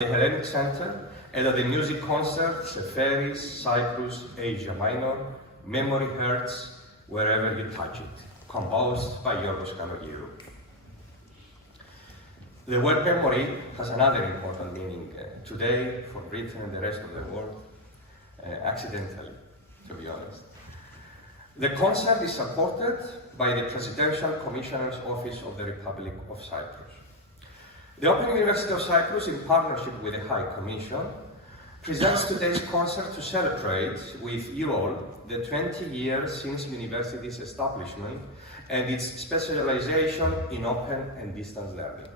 The Hellenic Center and at the music concert Sefέρης, Cyprus, Asia Minor, Memory Hurts Wherever You Touch It, composed by Γιώργου Καλογήρου. The word memory has another important meaning today for Britain and the rest of the world, accidentally, to be honest. The concert is supported by the Presidential Commissioner's Office of the Republic of Cyprus. The Open University of Cyprus, in partnership with the High Commission, presents today's concert to celebrate with you all the 20 years since the university's establishment and its specialization in open and distance learning.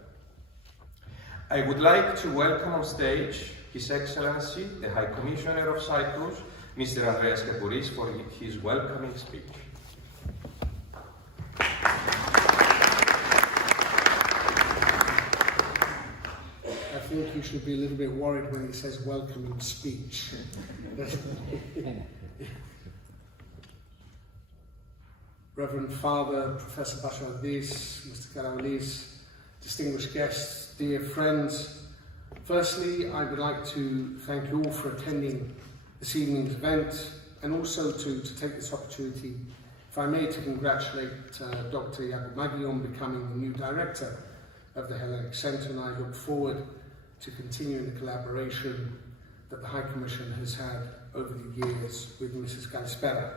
I would like to welcome on stage His Excellency, the High Commissioner of Cyprus, Mr. Andreas Kepouris, for his welcoming speech. I think you should be a little bit worried when he says welcoming speech. Reverend Father, Professor Bashardis, Mr. Karaoulis, distinguished guests, dear friends, firstly, I would like to thank you all for attending this evening's event and also to take this opportunity, if I may, to congratulate Dr. Yacoumagi on becoming the new director of the Hellenic Center, and I look forward to continuing the collaboration that the High Commission has had over the years with Mrs. Kalispera.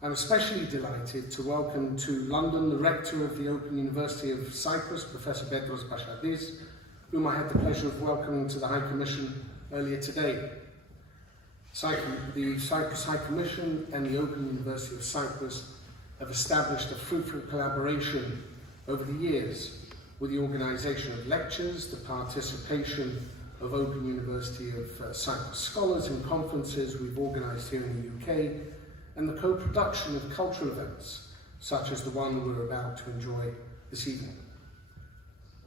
I'm especially delighted to welcome to London the Rector of the Open University of Cyprus, Professor Petros Bashardis, whom I had the pleasure of welcoming to the High Commission earlier today. The Cyprus High Commission and the Open University of Cyprus have established a fruitful collaboration over the years, with the organisation of lectures, the participation of Open University of Cyprus scholars in conferences we've organised here in the UK, and the co-production of cultural events, such as the one we're about to enjoy this evening.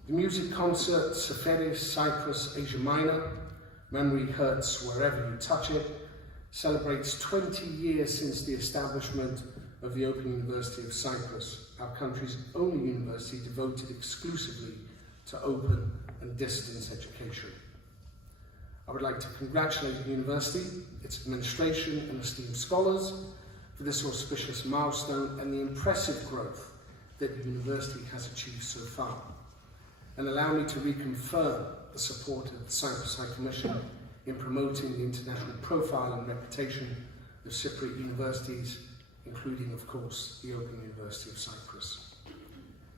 The music concert Sefέρης, Cyprus, Asia Minor, Memory Hurts Wherever You Touch It, celebrates 20 years since the establishment of the Open University of Cyprus, our country's only university devoted exclusively to open and distance education. I would like to congratulate the university, its administration and esteemed scholars for this auspicious milestone and the impressive growth that the university has achieved so far. And allow me to reconfirm the support of the Cyprus High Commission in promoting the international profile and reputation of Cypriot universities, including, of course, the Open University of Cyprus.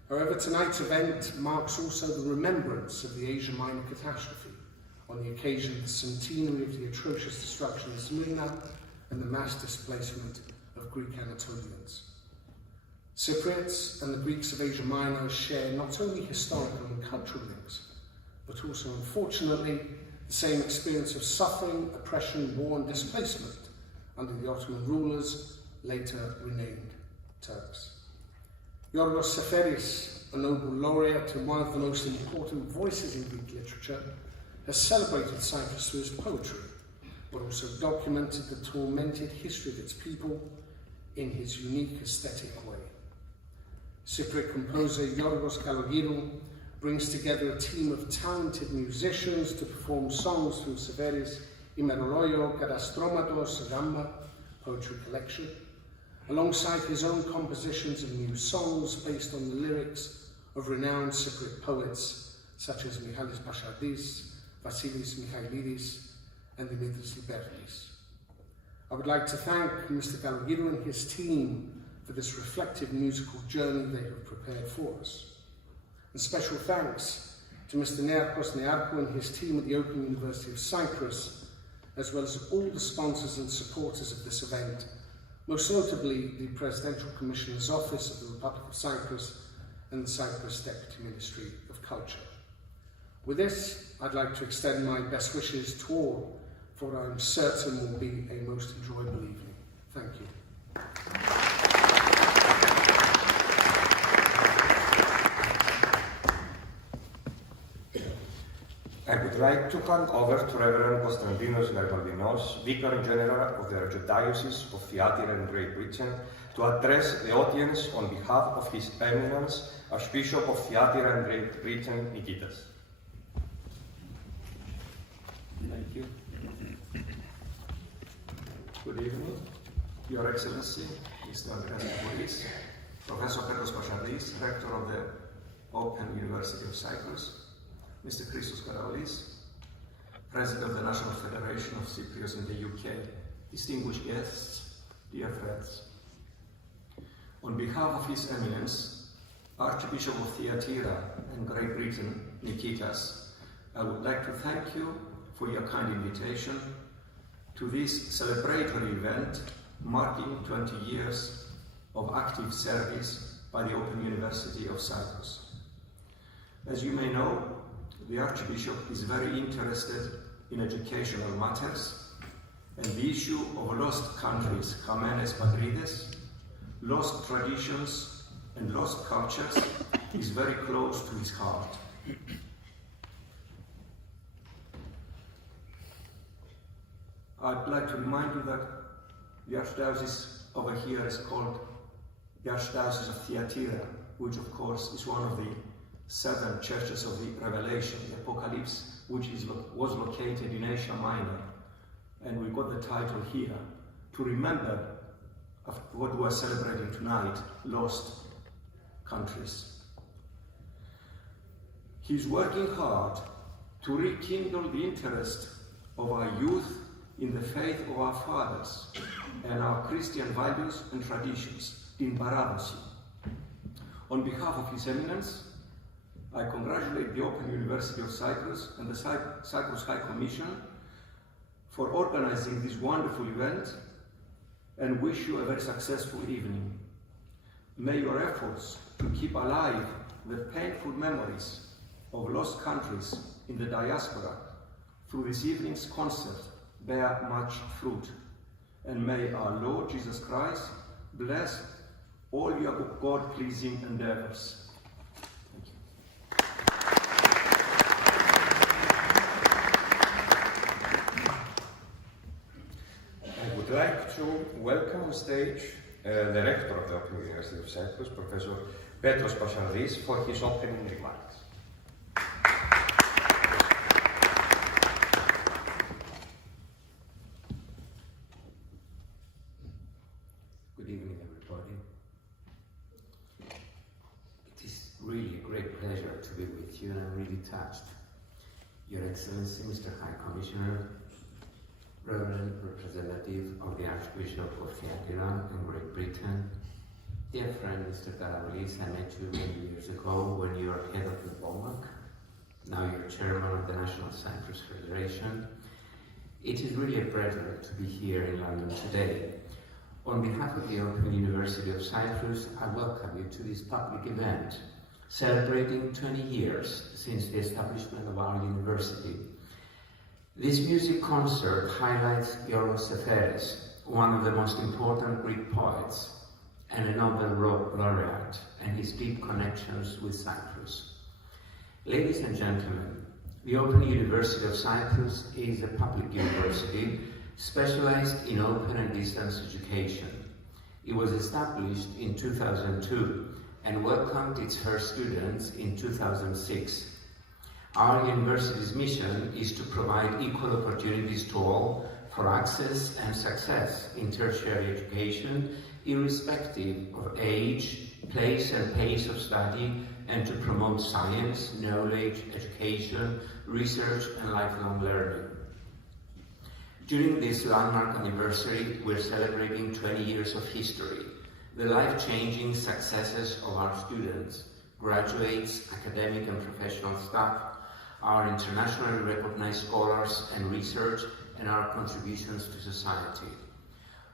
However, tonight's event marks also the remembrance of the Asia Minor catastrophe on the occasion of the centenary of the atrocious destruction of Smyrna and the mass displacement of Greek Anatolians. Cypriots and the Greeks of Asia Minor share not only historical and cultural links, but also, unfortunately, the same experience of suffering, oppression, war and displacement under the Ottoman rulers, later renamed Turks. Giorgos Seférης, a Nobel laureate and one of the most important voices in Greek literature, has celebrated Cyprus through his poetry, but also documented the tormented history of its people in his unique aesthetic way. Cypriot composer Giώργος Καλογήρου brings together a team of talented musicians to perform songs through Seférης Ημερολόγιο Καταστρώματος Gamma poetry collection, alongside his own compositions of new songs based on the lyrics of renowned Cypriot poets such as Michalis Bashardis, Vasilis Michailidis, and Dimitris Libertis. I would like to thank Mr. Kalogyrou and his team for this reflective musical journey they have prepared for us. And special thanks to Mr. Nearchos Nearchou and his team at the Open University of Cyprus, as well as all the sponsors and supporters of this event, most notably the Presidential Commissioner's Office of the Republic of Cyprus and the Cyprus Deputy Ministry of Culture. With this, I'd like to extend my best wishes to all for what I'm certain will be a most enjoyable evening. Thank you. I would like to hand over to Reverend Konstantinos Nargondinos, Vicar General of the Archdiocese of Thyatira in Great Britain, to address the audience on behalf of His Eminence, Archbishop of Thyatira and Great Britain, Nikitas. you. Good evening, Your Excellency, Mr. Andreas, Professor Petros, Rector of the Open University of Cyprus, Mr. Χρῆστος, President of the National Federation of Cypriots in the UK, distinguished guests, dear friends. On behalf of His Eminence, Archbishop of Thyatira and Great Britain, Nikitas, I would like to thank you for your kind invitation to this celebratory event marking 20 years of active service by the Open University of Cyprus. As you may know, the Archbishop is very interested in educational matters, and the issue of lost countries, Χαμένες πατρίδες, lost traditions and lost cultures is very close to his heart. I'd like to remind you that the Archdiocese over here is called the Archdiocese of Thyatira, which of course is one of the 7 churches of the Revelation, the Apocalypse, which was located in Asia Minor. And we got the title here to remember of what we're celebrating tonight, lost countries. He's working hard to rekindle the interest of our youth in the faith of our fathers and our Christian values and traditions, in παράδοση. On behalf of His Eminence, I congratulate the Open University of Cyprus and the Cyprus High Commission for organizing this wonderful event and wish you a very successful evening. May your efforts to keep alive the painful memories of lost countries in the diaspora through this evening's concert bear much fruit. And may our Lord Jesus Christ bless all your God-pleasing endeavors. I would like to welcome on stage the Rector of the Open University of Cyprus, Professor Petros Paschardis, for his opening remarks. Good evening, everybody. It is really a great pleasure to be with you, and I'm really touched. Your Excellency, Mr. High Commissioner, Reverend Representative of the Archbishop of Thyatira and Great Britain, dear friend Mr. Karavelis, I met you many years ago when you were head of the BOMAC, now you're chairman of the National Cyprus Federation. It is really a pleasure to be here in London today. On behalf of the Open University of Cyprus, I welcome you to this public event, celebrating 20 years since the establishment of our university. This music concert highlights Giorgos Σεφέρης, one of the most important Greek poets and a Nobel laureate, and his deep connections with Cyprus. Ladies and gentlemen, the Open University of Cyprus is a public university specialized in open and distance education. It was established in 2002 and welcomed its first students in 2006. Our university's mission is to provide equal opportunities to all for access and success in tertiary education, irrespective of age, place and pace of study, and to promote science, knowledge, education, research, and lifelong learning. During this landmark anniversary, we're celebrating 20 years of history, the life-changing successes of our students, graduates, academic and professional staff, our internationally recognized scholars and research, and our contributions to society.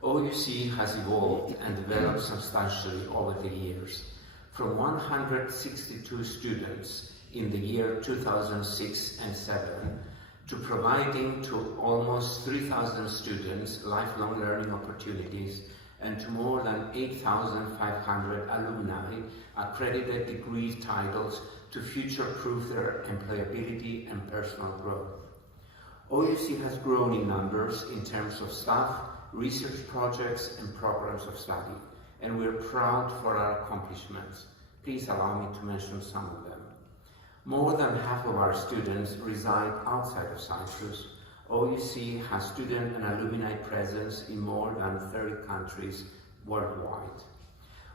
OUC has evolved and developed substantially over the years. From 162 students in the year 2006 and 7 to providing to almost 3,000 students lifelong learning opportunities and to more than 8,500 alumni accredited degree titles to future-proof their employability and personal growth. OUC has grown in numbers in terms of staff, research projects and programs of study, and we're proud for our accomplishments. Please allow me to mention some of them. More than half of our students reside outside of Cyprus. OUC has student and alumni presence in more than 30 countries worldwide.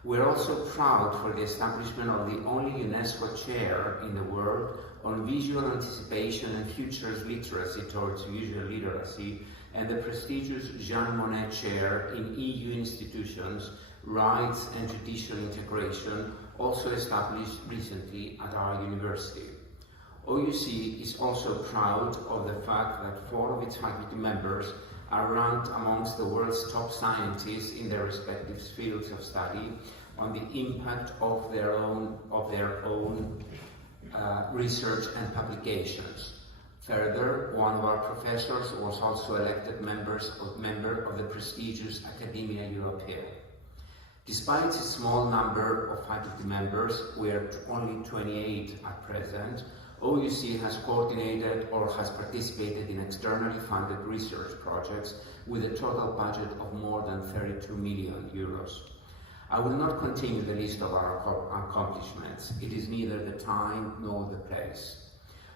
We're also proud for the establishment of the only UNESCO chair in the world on visual anticipation and futures literacy towards visual literacy, and the prestigious Jean Monnet Chair in EU institutions, rights and judicial integration, also established recently at our university. OUC is also proud of the fact that 4 of its faculty members are ranked amongst the world's top scientists in their respective fields of study on the impact of their own research and publications. Further, one of our professors was also elected member of the prestigious Academia Europaea. Despite its small number of faculty members, we are only 28 at present, OUC has coordinated or has participated in externally funded research projects with a total budget of more than 32 million euros. I will not continue the list of our accomplishments. It is neither the time nor the place.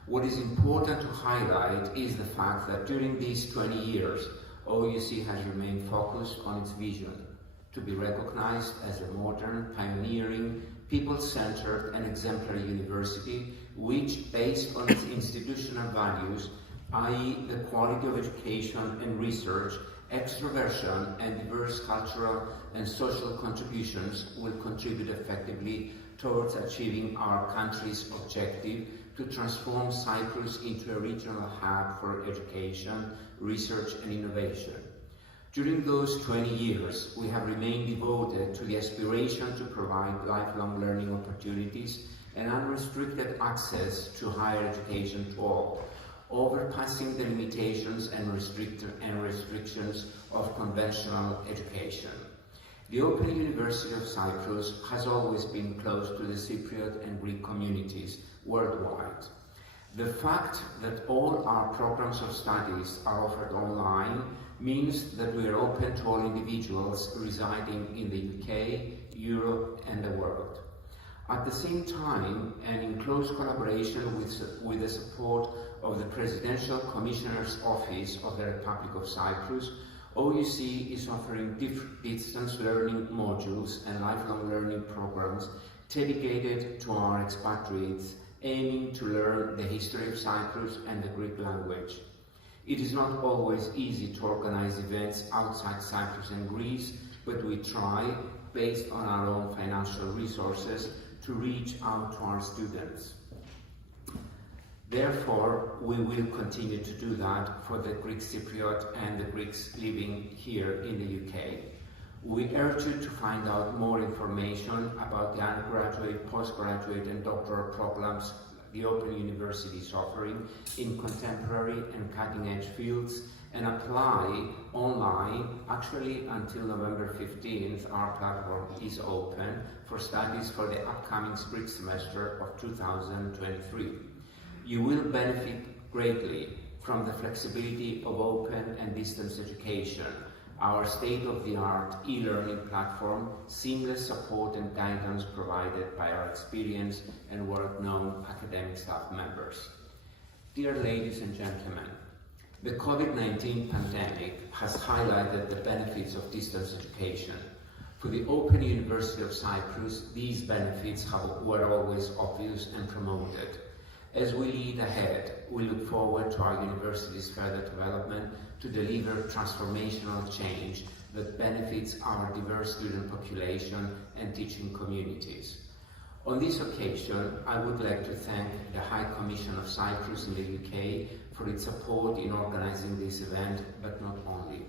What is important to highlight is the fact that during these 20 years, OUC has remained focused on its vision to be recognized as a modern, pioneering, people-centered and exemplary university which, based on its institutional values, i.e. the quality of education and research, extroversion and diverse cultural and social contributions, will contribute effectively towards achieving our country's objective to transform Cyprus into a regional hub for education, research and innovation. During those 20 years, we have remained devoted to the aspiration to provide lifelong learning opportunities and unrestricted access to higher education to all, overpassing the limitations and restrictions of conventional education. The Open University of Cyprus has always been close to the Cypriot and Greek communities worldwide. The fact that all our programs of studies are offered online means that we are open to all individuals residing in the UK, Europe and the world. At the same time, and in close collaboration with the support of the Presidential Commissioner's Office of the Republic of Cyprus, OUC is offering distance learning modules and lifelong learning programs dedicated to our expatriates, aiming to learn the history of Cyprus and the Greek language. It is not always easy to organize events outside Cyprus and Greece, but we try, based on our own financial resources, to reach out to our students. Therefore, we will continue to do that for the Greek Cypriot and the Greeks living here in the UK. We urge you to find out more information about the undergraduate, postgraduate and doctoral programs the Open University is offering in contemporary and cutting-edge fields, and apply online. Actually, until November 15th, our platform is open for studies for the upcoming spring semester of 2023. You will benefit greatly from the flexibility of open and distance education, our state-of-the-art e-learning platform, seamless support and guidance provided by our experienced and world-known academic staff members. Dear ladies and gentlemen, the COVID-19 pandemic has highlighted the benefits of distance education. For the Open University of Cyprus, these benefits were always obvious and promoted. As we lead ahead, we look forward to our university's further development to deliver transformational change that benefits our diverse student population and teaching communities. On this occasion, I would like to thank the High Commission of Cyprus in the UK for its support in organizing this event, but not only.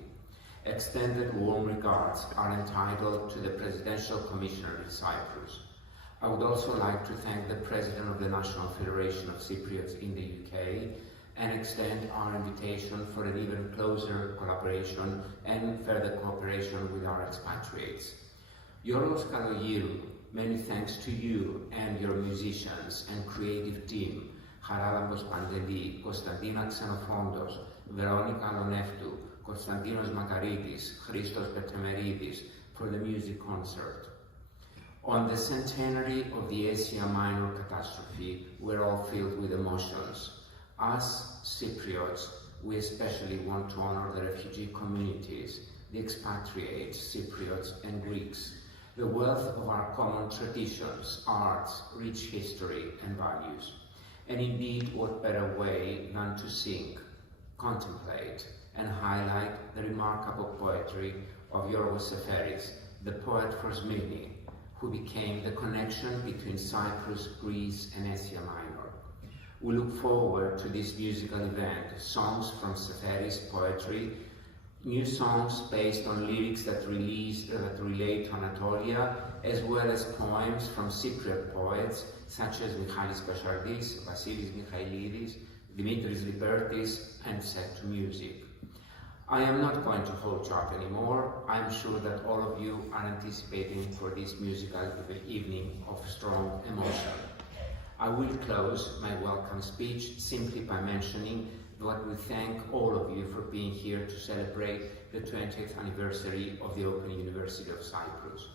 Extended warm regards are entitled to the Presidential Commissioner in Cyprus. I would also like to thank the President of the National Federation of Cypriots in the UK and extend our invitation for an even closer collaboration and further cooperation with our expatriates. Γιώργος Καλογήρου, many thanks to you and your musicians and creative team, Χαράλαμπος Παντελή, Κωνσταντίνα Ξενοφόντος, Βερόνικα Λονεύτου, Κωνσταντίνος Μακαρίτης, Χρήστος Πετρεμερίδης for the music concert. On the centenary of the Asia Minor catastrophe, we're all filled with emotions. Us, Cypriots, we especially want to honor the refugee communities, the expatriates, Cypriots and Greeks, the wealth of our common traditions, arts, rich history and values. And indeed, what better way than to sing, contemplate and highlight the remarkable poetry of Γιώργου Σεφέρης, the poet for Smyrna, who became the connection between Cyprus, Greece and Asia Minor. We look forward to this musical event, songs from Seferi's poetry, new songs based on lyrics that relate to Anatolia, as well as poems from Cypriot poets such as Michalis Bashardis, Vasilis Michailidis, Dimitris Libertis, and set to music. I am not going to hold you up anymore. I am sure that all of you are anticipating for this musical evening of strong emotion. I will close my welcome speech simply by mentioning that we thank all of you for being here to celebrate the 20th anniversary of the Open University of Cyprus.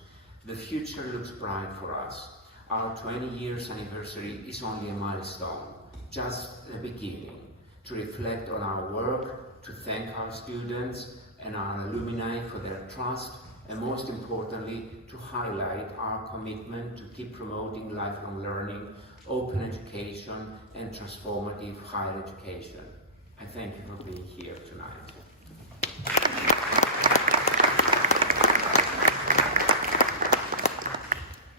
The future looks bright for us. Our 20 years anniversary is only a milestone, just the beginning, to reflect on our work, to thank our students and our alumni for their trust, and most importantly, to highlight our commitment to keep promoting lifelong learning, open education, and transformative higher education. I thank you for being here tonight.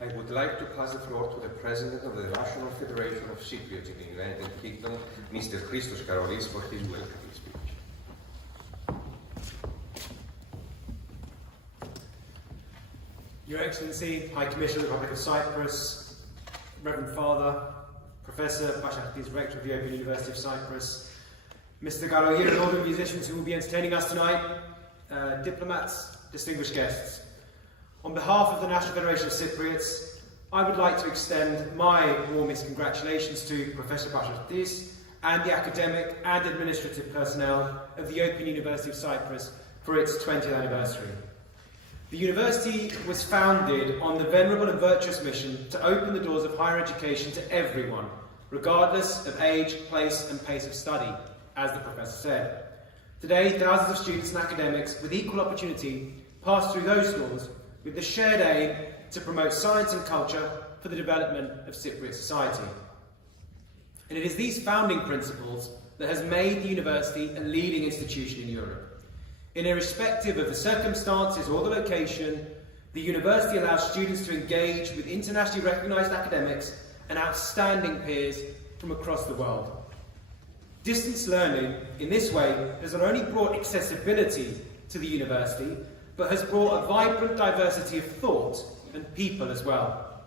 I would like to pass the floor to the President of the National Federation of Cypriots in the United Kingdom, Mr. Χρήστος for his welcoming speech. Your Excellency, High Commissioner of the Republic of Cyprus, Reverend Father, Professor Bashardis, Rector of the Open University of Cyprus, Mr. Kalogήρου and all the musicians who will be entertaining us tonight, diplomats, distinguished guests. On behalf of the National Federation of Cypriots, I would like to extend my warmest congratulations to Professor Bashardis and the academic and administrative personnel of the Open University of Cyprus for its 20th anniversary. The university was founded on the venerable and virtuous mission to open the doors of higher education to everyone, regardless of age, place and pace of study, as the professor said. Today, thousands of students and academics with equal opportunity pass through those doors with the shared aim to promote science and culture for the development of Cypriot society. And it is these founding principles that has made the university a leading institution in Europe. Irrespective of the circumstances or the location, the university allows students to engage with internationally recognised academics and outstanding peers from across the world. Distance learning, in this way, has not only brought accessibility to the university, but has brought a vibrant diversity of thought and people as well.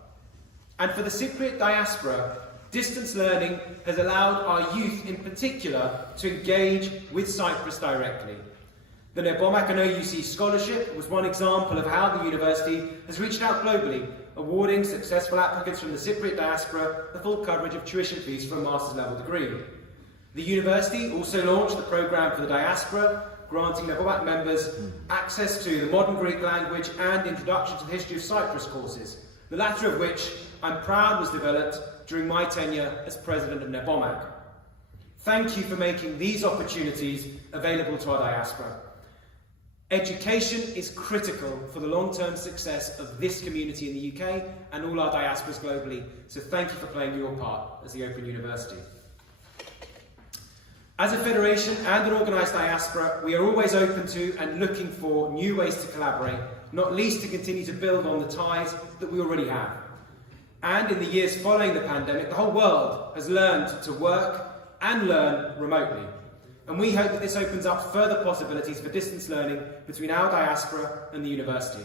And for the Cypriot diaspora, distance learning has allowed our youth in particular to engage with Cyprus directly. The Nebomak and OUC Scholarship was one example of how the university has reached out globally, awarding successful applicants from the Cypriot diaspora the full coverage of tuition fees for a master's level degree. The university also launched the programme for the diaspora, granting Nebomak members access to the modern Greek language and Introduction to the History of Cyprus courses, the latter of which I'm proud was developed during my tenure as president of Nebomak. Thank you for making these opportunities available to our diaspora. Education is critical for the long-term success of this community in the UK and all our diasporas globally, so thank you for playing your part as the Open University. As a federation and an organised diaspora, we are always open to and looking for new ways to collaborate, not least to continue to build on the ties that we already have. And in the years following the pandemic, the whole world has learned to work and learn remotely. And we hope that this opens up further possibilities for distance learning between our diaspora and the university.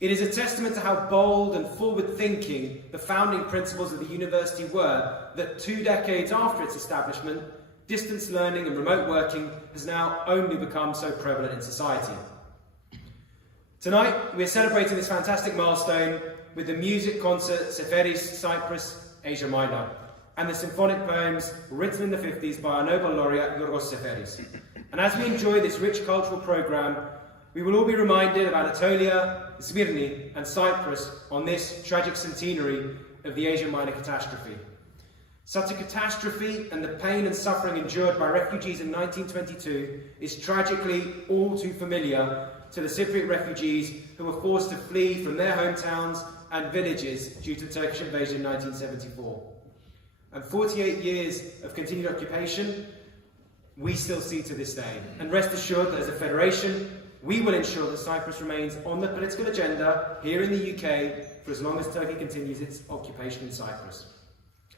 It is a testament to how bold and forward-thinking the founding principles of the university were that 2 decades after its establishment, distance learning and remote working has now only become so prevalent in society. Tonight, we are celebrating this fantastic milestone with the music concert Sefέρης, Cyprus, Asia Minor, and the symphonic poems written in the 50s by our Nobel laureate Γιώργου Σεφέρης. And as we enjoy this rich cultural programme, we will all be reminded of Anatolia, Smyrna and Cyprus on this tragic centenary of the Asia Minor catastrophe. Such a catastrophe and the pain and suffering endured by refugees in 1922 is tragically all too familiar to the Cypriot refugees who were forced to flee from their hometowns and villages due to Turkish invasion in 1974. And 48 years of continued occupation, we still see to this day. And rest assured that as a federation, we will ensure that Cyprus remains on the political agenda here in the UK for as long as Turkey continues its occupation in Cyprus.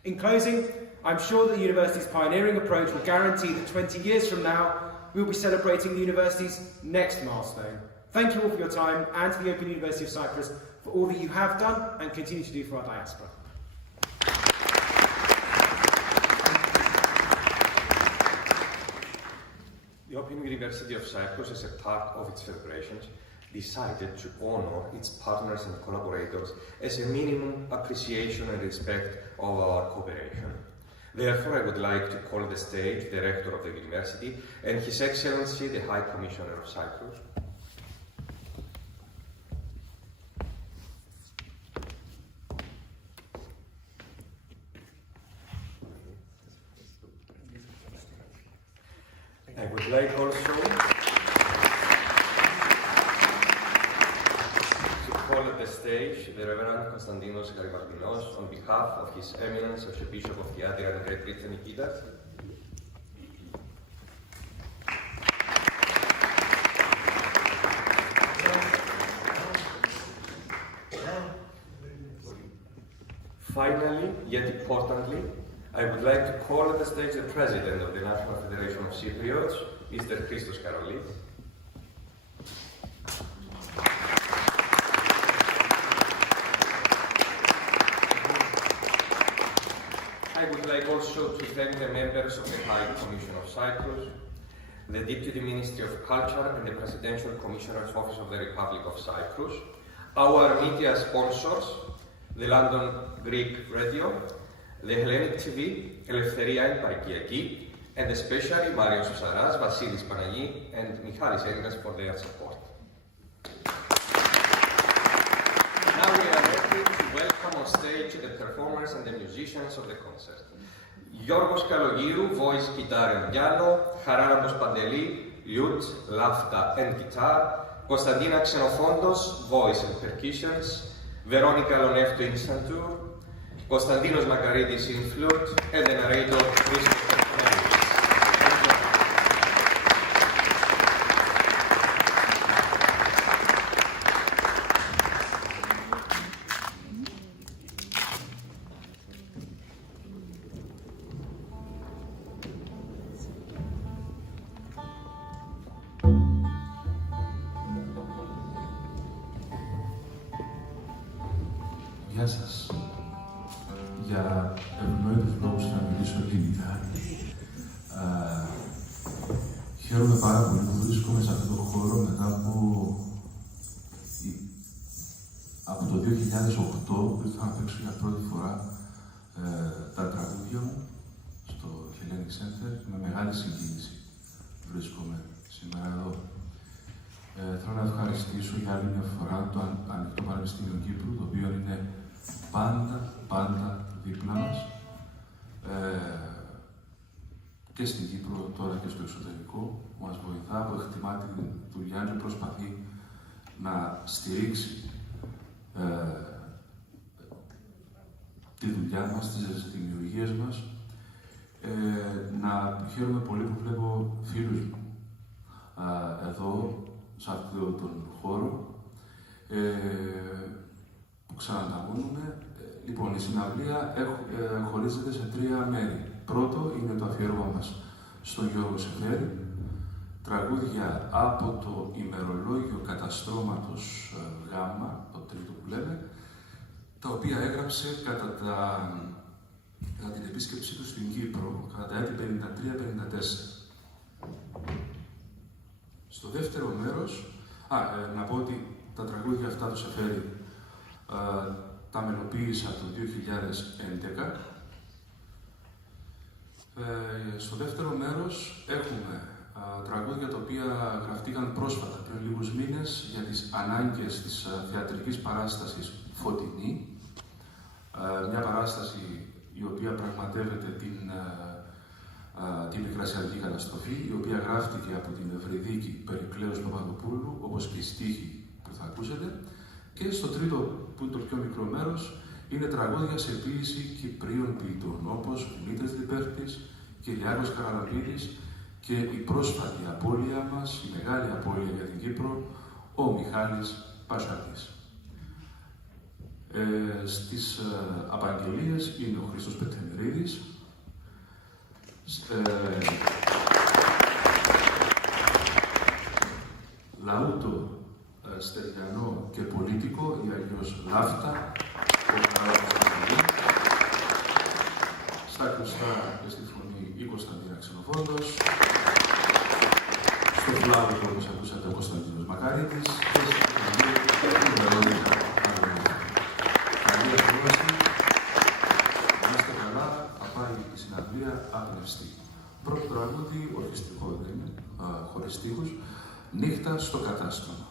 In closing, I'm sure that the university's pioneering approach will guarantee that 20 years from now, we will be celebrating the university's next milestone. Thank you all for your time, and to the Open University of Cyprus for all that you have done and continue to do for our diaspora. The Open University of Cyprus, as a part of its celebrations, decided to honor its partners and collaborators as a minimum appreciation and respect of our cooperation. Therefore, I would like to call the stage the Rector of the University and His Excellency, the High Commissioner of Cyprus. I would like also call at the stage the Reverend Konstantinos Garibaldinos on behalf of His Eminence Archbishop of Thyatira and Great Britain Nikitas. Finally, yet importantly, I would like to call at the stage the President of the National Federation of Cypriots, Mr. Χρήστος. I would like also to thank the members of the High Commission of Cyprus, the Deputy Ministry of Culture and the Presidential Commissioner's Office of the Republic of Cyprus, our media sponsors, the London Greek Radio, the Hellenic TV, Ελευθερία Επαρκιακή, and especially Marios Saras, Vasilis Panagi, and Michalis Erikas for their support. Now we are ready to welcome on stage the performers and the musicians of the concert. Γιώργος Καλογήρου, voice, guitar and piano, Χαράλαμπος Παντελή, lute, lafta and guitar, Κωνσταντίνα Ξενοφόντος, voice and percussions, Veronica Lonefto in santur, Konstantinos Makaridis in flute, and the narrator Χρήστος. Γεια σας. Για ευνόητους λόγους θα μιλήσω ελληνικά. Χαίρομαι πάρα πολύ που βρίσκομαι σε αυτό το χώρο μετά από το 2008 που ήρθα να παίξω για πρώτη φορά τα τραγούδια μου στο Hellenic Center. Με μεγάλη συγκίνηση βρίσκομαι σήμερα εδώ. Θέλω να ευχαριστήσω για άλλη μια φορά το Ανοιχτό Πανεπιστήμιο Κύπρου, το οποίο είναι πάντα δίπλα μας και στην Κύπρο τώρα και στο εξωτερικό, που μας βοηθά, που εκτιμά τη δουλειά και προσπαθεί να στηρίξει τη δουλειά μας, τις δημιουργίες μας. Να χαίρομαι πολύ που βλέπω φίλους μου εδώ, σε αυτόν τον χώρο, που ξανανταγώνουμε. Λοιπόν, η συναυλία χωρίζεται σε 3 μέρη. Πρώτο είναι το αφιέρωμα μας στον Γιώργο Σεφέρη, τραγούδια από το ημερολόγιο καταστρώματος Γ, το τρίτο που λέμε, τα οποία έγραψε κατά την επίσκεψή του στην Κύπρο, κατά τα έτη 53-54. Στο δεύτερο μέρος, να πω ότι τα τραγούδια αυτά του Σεφέρη τα μελοποίησα το 2011. Στο δεύτερο μέρος έχουμε τραγούδια τα οποία γραφτήκαν πρόσφατα, πριν λίγους μήνες, για τις ανάγκες της θεατρικής παράστασης Φωτεινή. Μια παράσταση η οποία πραγματεύεται την Μικρασιατική καταστροφή, η οποία γράφτηκε από την Ευρυδίκη Περικλέους Παπαδοπούλου, όπως και οι στίχοι που θα ακούσετε. Και στο τρίτο, που είναι το πιο μικρό μέρος, είναι τραγούδια σε ποίηση Κυπρίων ποιητών, όπως Δημήτρης Διπέρτης, Κυριάκος Καραλαπίδης και η πρόσφατη απώλεια μας, η μεγάλη απώλεια για την Κύπρο, ο Μιχάλης Πασχαλής. Στις απαγγελίες είναι ο Χρήστος Πετεμερίδης, λαούτο στεριανό και πολίτικο, ή αλλιώς Λάφτα, στα ακουστά και στη φωνή η Κωνσταντίνα Ξενοφόντος, στο φλάουτο, όπως ακούσατε, ο Κωνσταντίνος Μακαρίτης και στη φωνή η Βερόνικα Καλογήρου. Καλή ακρόαση, να είστε καλά, θα πάει η συναυλία απνευστή. Πρώτο τραγούδι, ορχιστρικό δεν είναι, χωρίς στίχους, νύχτα στο κατάστρωμα.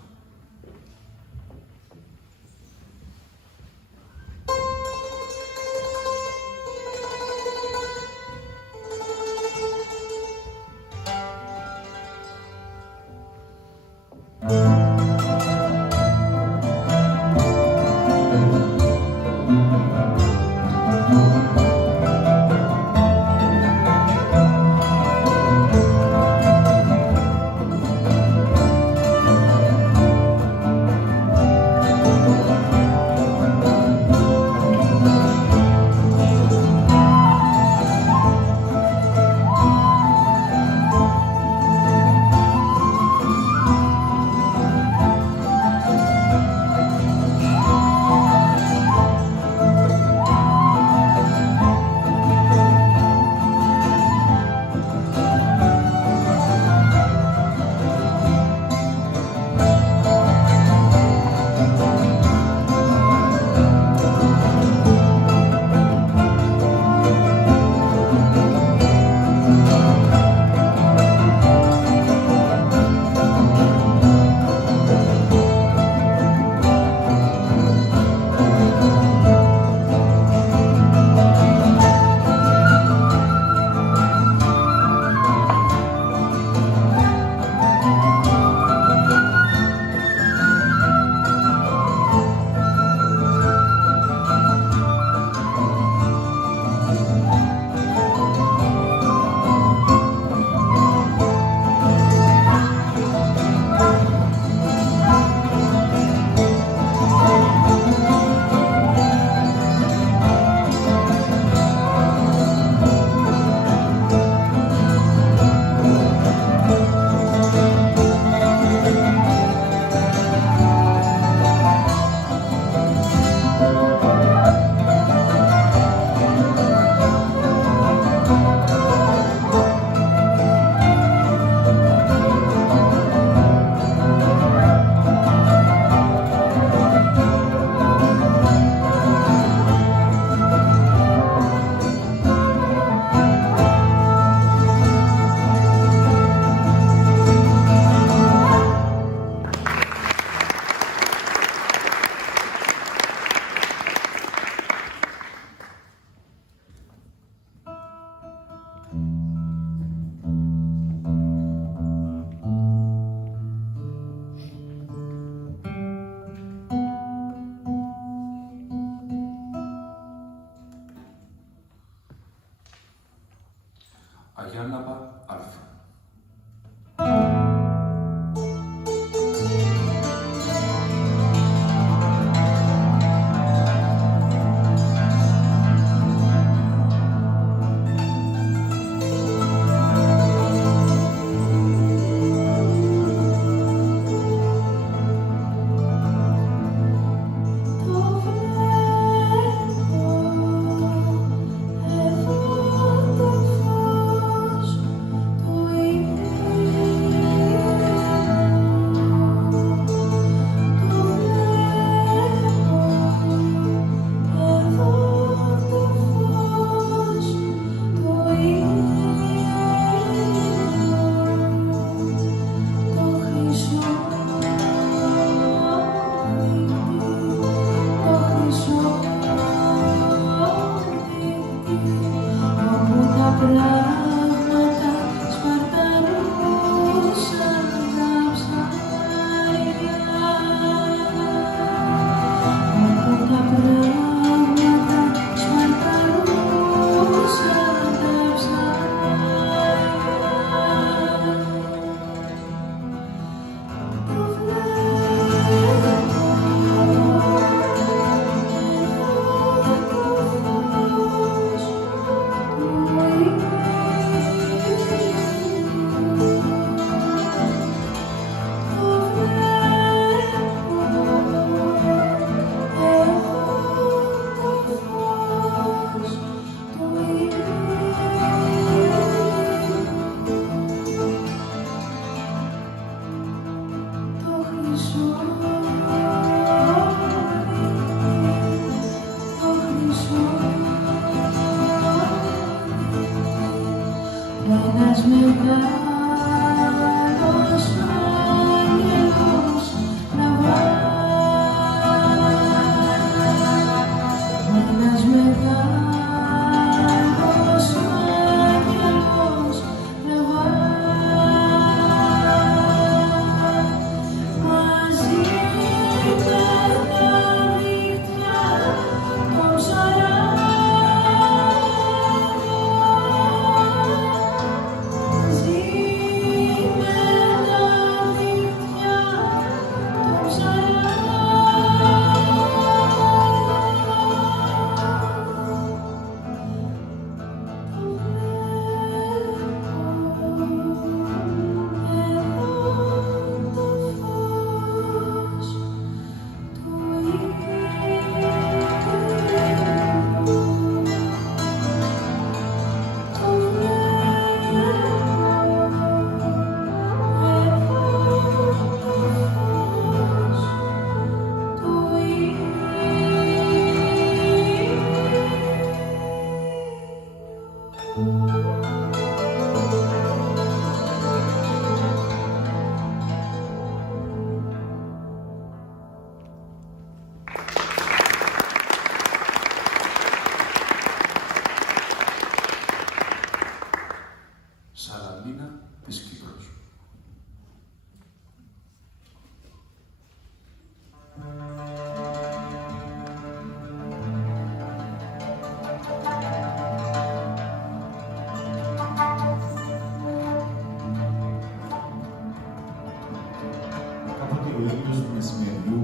ο ήλιος του μεσημεριού,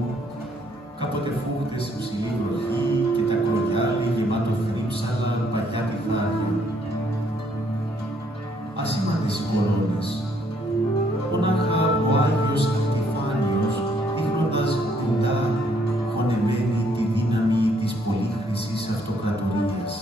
κάποτε φούχτες σε ψηλή βροχή και τα κοριάλι γεμάτο θρύψαλα, παλιά πηδάρια. Ασήμαντες οι κορώνες, μονάχα ο Άγιος Ακτιφάνιος, δείχνοντας κοντά, χωνεμένη τη δύναμη της πολύχρησης αυτοκρατορίας.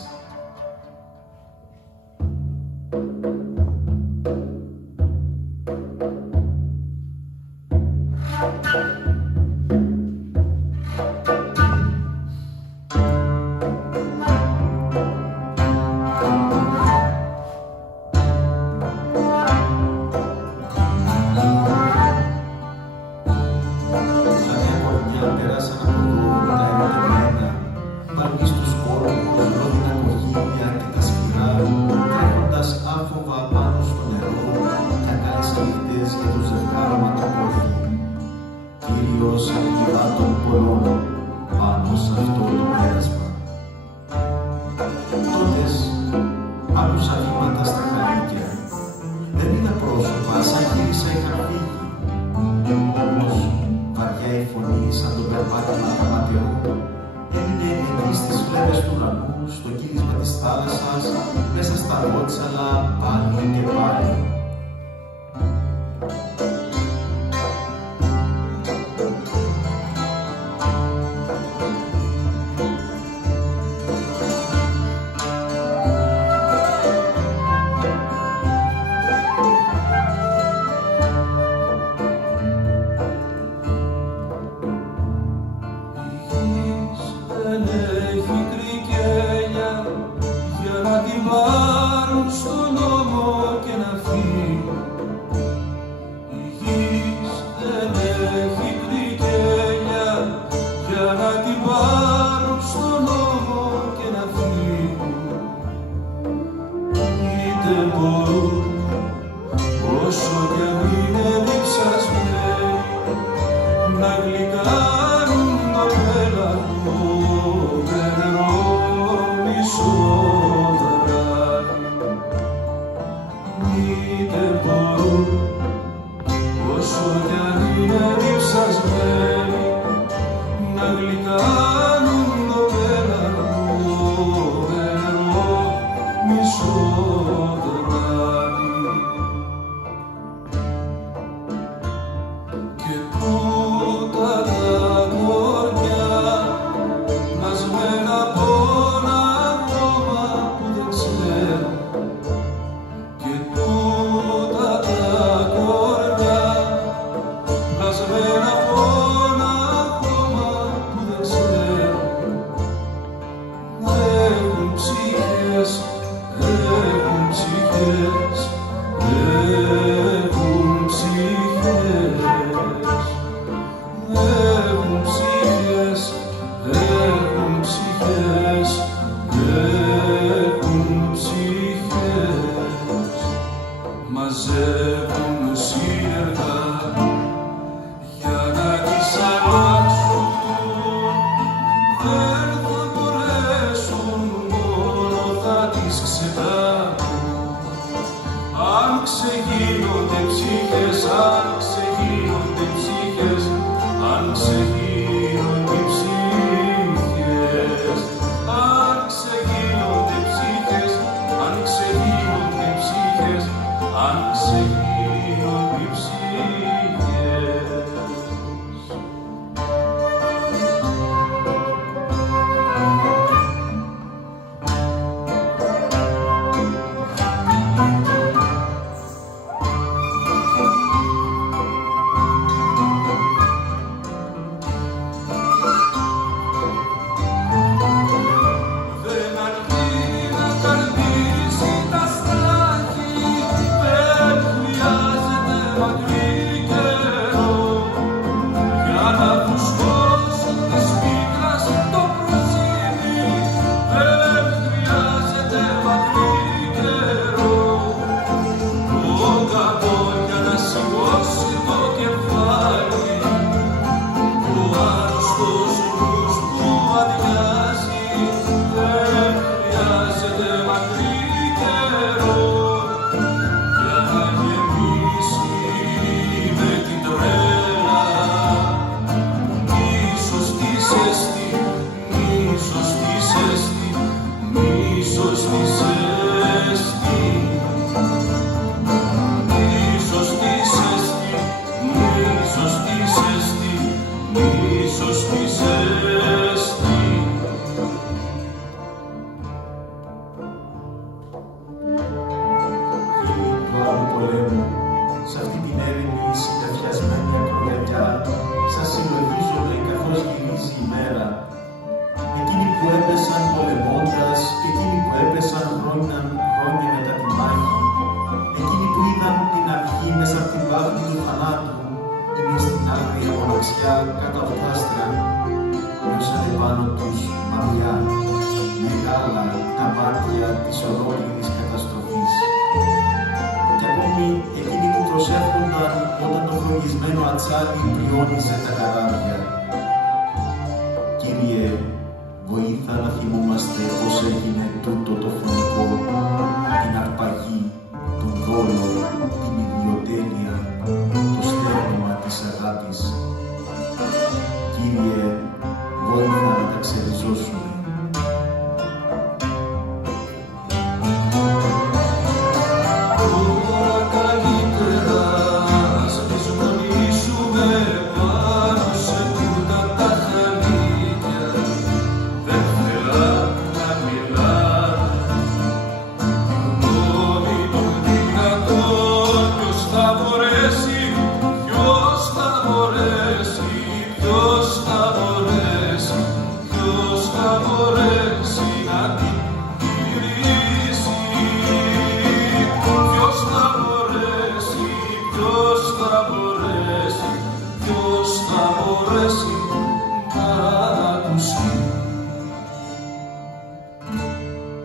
Αν ξεγίνονται ψυχές, αν ξεγίνονται δεξιά κάτω από τα άστρα, νιώσανε πάνω τους μαλλιά, μεγάλα τα μάτια της ολόκληρης καταστροφής. Κι ακόμη εκείνοι που προσεύχονταν όταν το φλογισμένο ατσάλι πριόνιζε τα καράβια. Κύριε, βοήθα να θυμόμαστε πώς έγινε τούτο το φωνικό, την αρπαγή, τον δόλο, την ιδιοτέλεια, το στέρνομα της αγάπης. Κύριε, βοήθα να τα ξεριζώσουμε.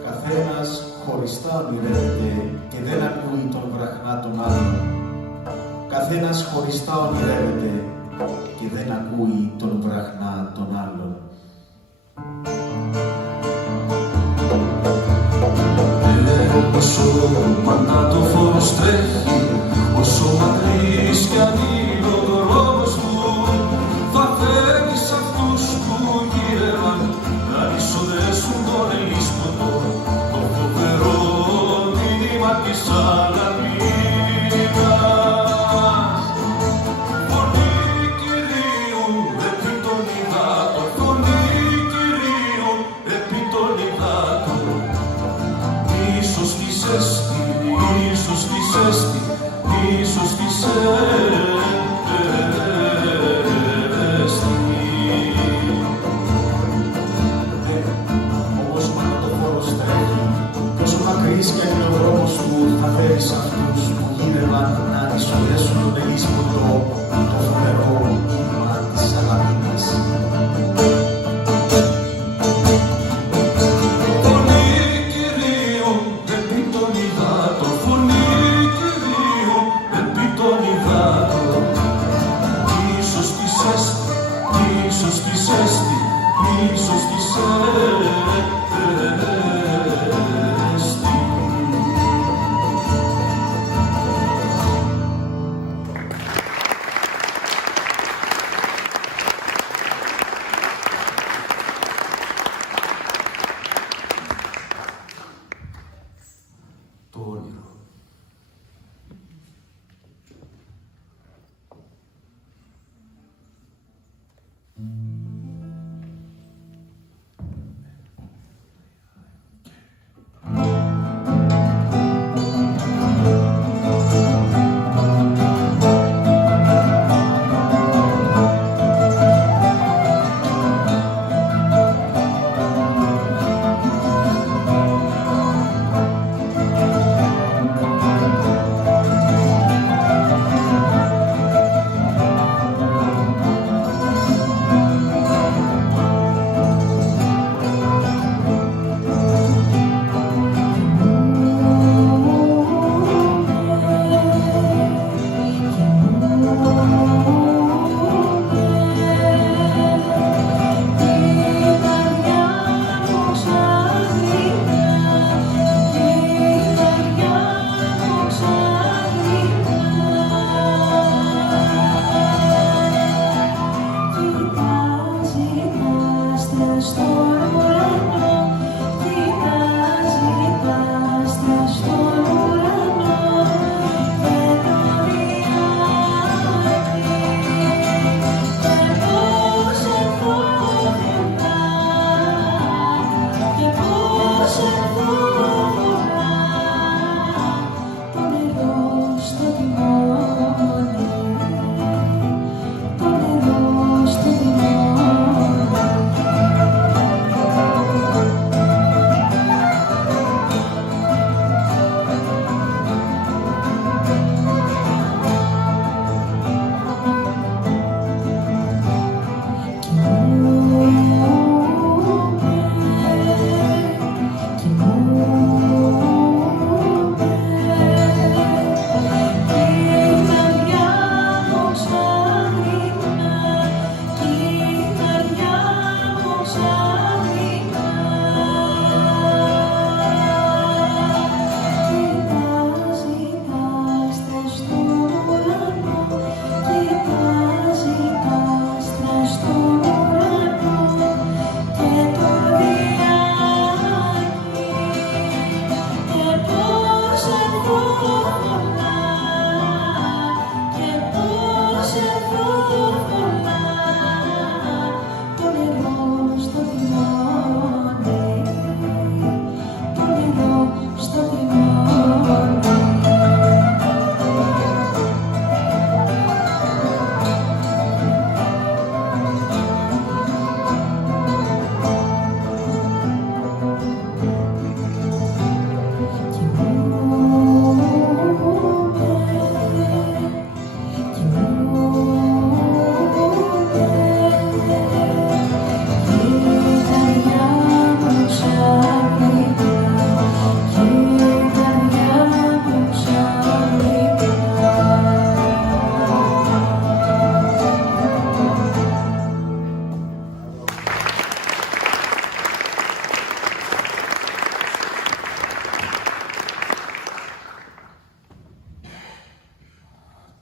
Καθένας χωριστά ονειρεύεται και δεν ακούει τον βραχνά των άλλων. Καθένας χωριστά ονειρεύεται και δεν ακούει τον βραχνά των άλλων. Όσο πάντα το φως τρέχει, όσο μακρύς κι αν είναι ο δρόμος μου, θα φέρει σ' αυτούς που γύρευαν να εισοδέσουν τον ελίσποτο, το φοβερό μήνυμα της αλαμίνας. Φωνή Κυρίου επί των υδάτων, φωνή Κυρίου επί των υδάτων. Ίσως της έστη, ίσως της έστη, ίσως της έστη. Όμως μαγνητοφόρος τρέχει, κι όσο μακρύς κι αν είναι ο δρόμος του, θα φέρει σ' αυτούς που γύρευαν να εισοδέσουν τον ελίσποτο, το φοβερό μήνυμα της Σαλαμίνας.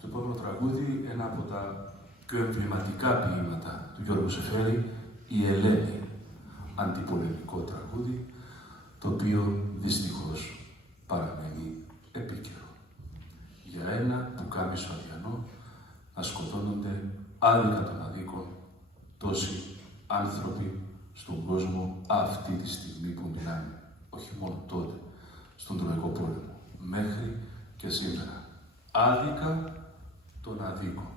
Στο επόμενο τραγούδι, ένα από τα πιο εμβληματικά ποίηματα του Γιώργου Σεφέρη, η Ελένη, αντιπολεμικό τραγούδι, το οποίο δυστυχώς παραμένει επίκαιρο. Για ένα πουκάμισο αδιανό να σκοτώνονται άδικα των αδίκων τόσοι άνθρωποι στον κόσμο αυτή τη στιγμή που μιλάμε. Όχι μόνο τότε, στον Τροϊκό Πόλεμο, μέχρι και σήμερα. Άδικα των αδίκων.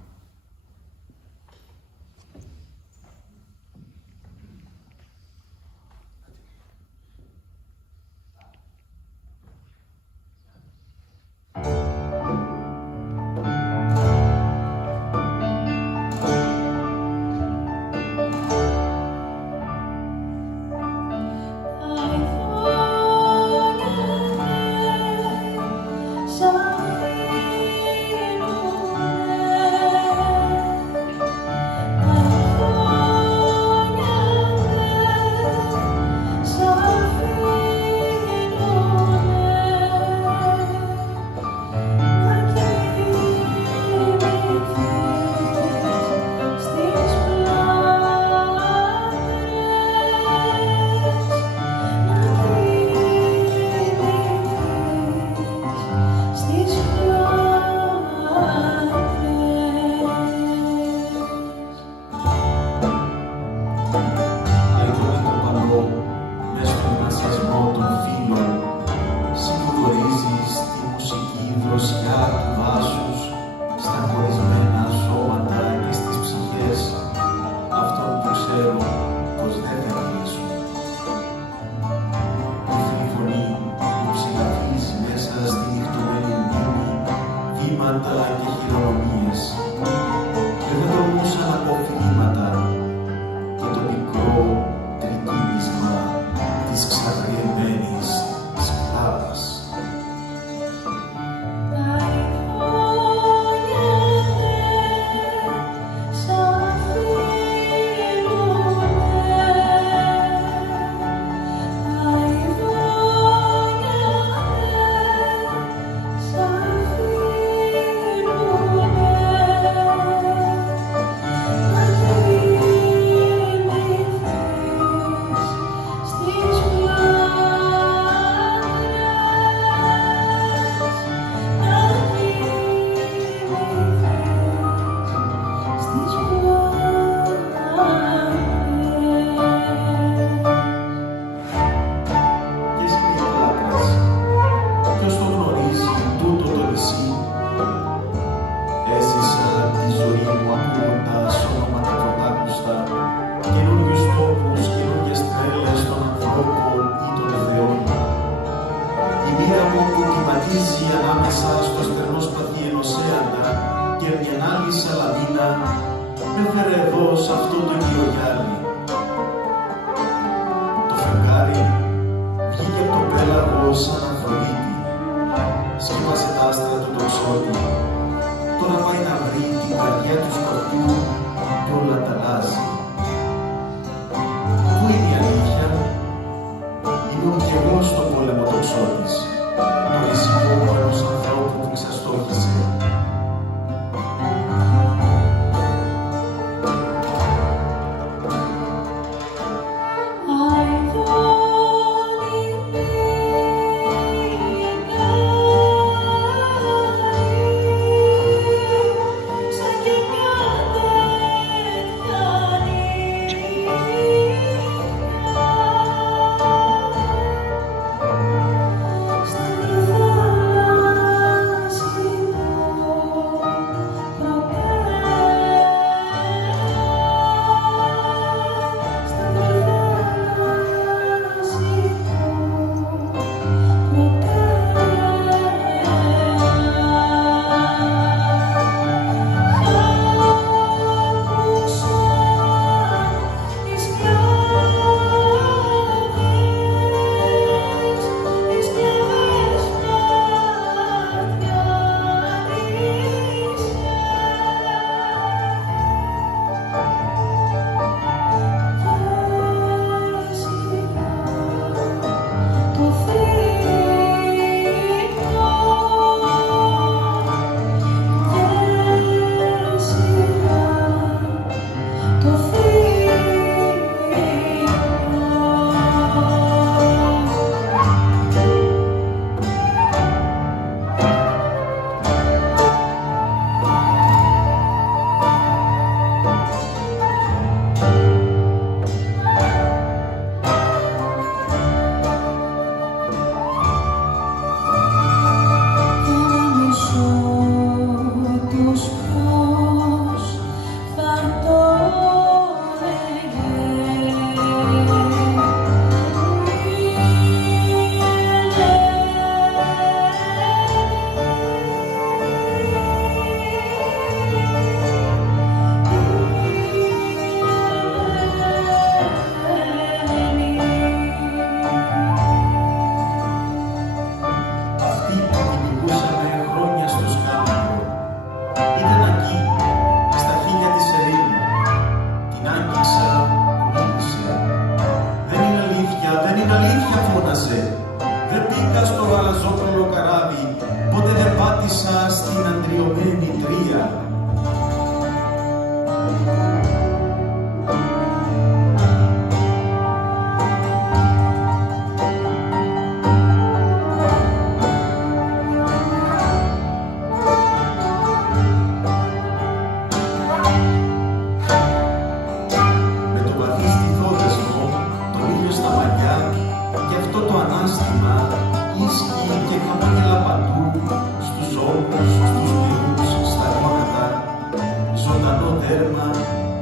ζωντανό δέρμα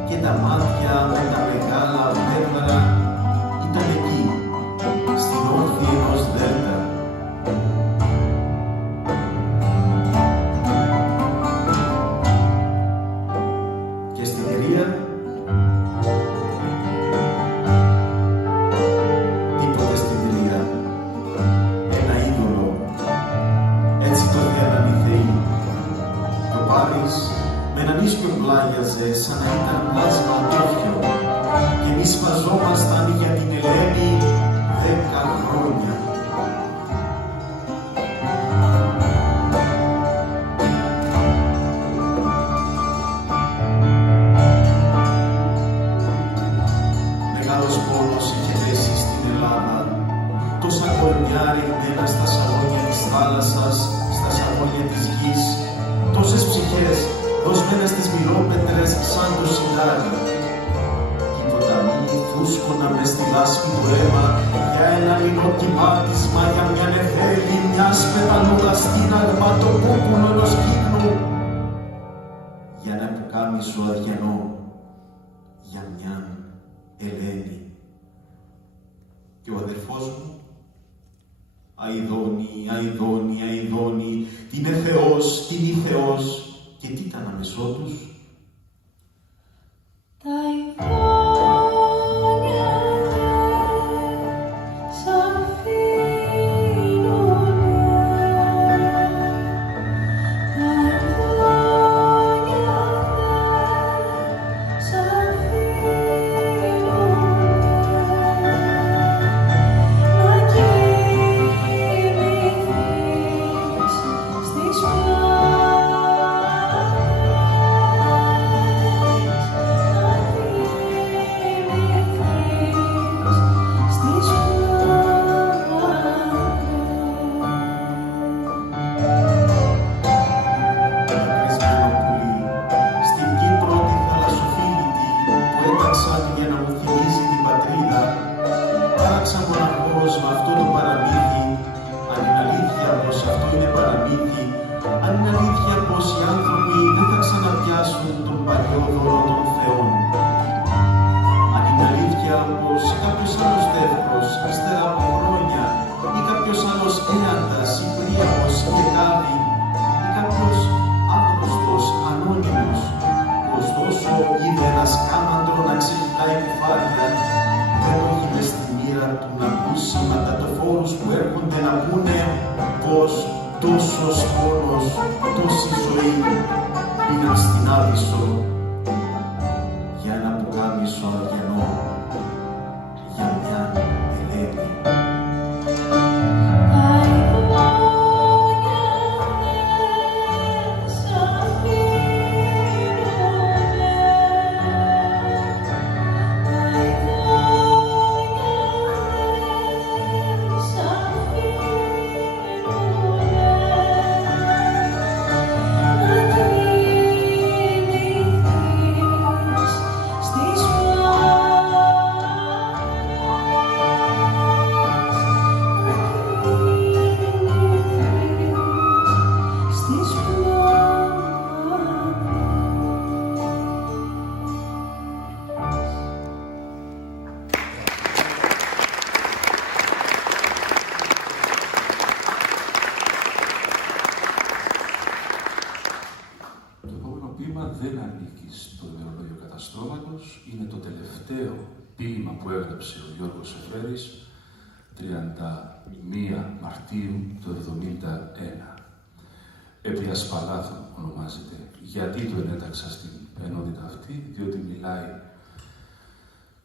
και τα μάτια με τα μεγάλα πέδαρα ήταν εκεί, στην όχθη ενός δέλτα. Και στην Ηρία τίποτε στην Ηρία, ένα είδωλο, έτσι το θέλαν οι θεοί. Το Πάρις με έναν ίσκιο πλάγιαζε σαν να ήταν πλάσμα αντόφιο και εμείς σπαζόμασταν για την Ελένη 10 χρόνια. Μεγάλος πόνος είχε πέσει στην Ελλάδα, τόσα κορμιά ρηγμένα στα σαγόνια της θάλασσας, στα σαγόνια της γης, τόσες ψυχές δοσμένες στις μυρόπετρες σαν το σιτάρι. Οι ποταμοί φούσκωναν μες στη λάσπη του αίμα για ένα λινό κυβάτισμα, για μια νεφέλη μιας πεταλούδας στην αρματοπόπουλο ενός κύκνου, για ένα πουκάμισο αδιανό, για μια Ελένη. Και ο αδερφός μου, αηδώνει, αηδώνει, αηδώνει, τι είναι Θεός, τι είναι Θεός. Και τι ήταν αμεσό τους? Τα ειδόνια σ' αφήνουνε, τα ειδόνια σ' αφήνουνε, να κοιμηθείς στις τόσος πόνος, τόση ζωή πήγαν στην Άδυσσο για ένα πουκάμισο αδιανό, για μια Ελένη. Δεν ανήκει στο ημερολόγιο καταστρώματος, είναι το τελευταίο ποίημα που έγραψε ο Γιώργος Σεφέρης 31 Μαρτίου του 1971. Επί ασπαλάθου ονομάζεται. Γιατί το ενέταξα στην ενότητα αυτή? Διότι μιλάει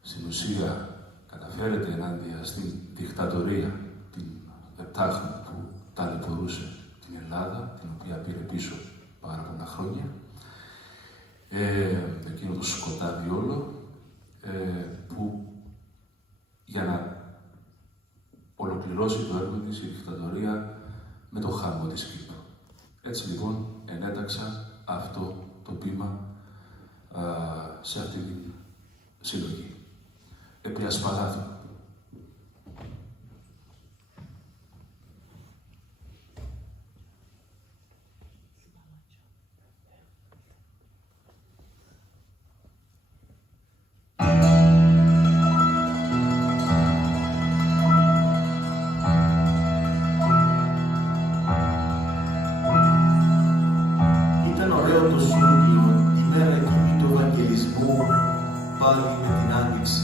στην ουσία, καταφέρεται ενάντια στην δικτατορία, την επτάχνη που ταλαιπωρούσε την Ελλάδα, την οποία πήρε πίσω πάρα πολλά χρόνια. Εκείνο το σκοτάδι όλο, που για να ολοκληρώσει το έργο της η δικτατορία με το χάμο της Κύπρου. Έτσι λοιπόν ενέταξα αυτό το ποίημα σε αυτή την συλλογή. Επί ασπαλάθου. Ιούγκλινο, τη μέρα εκείνη του Ευαγγελισμού, πάλι με την Άνοιξη.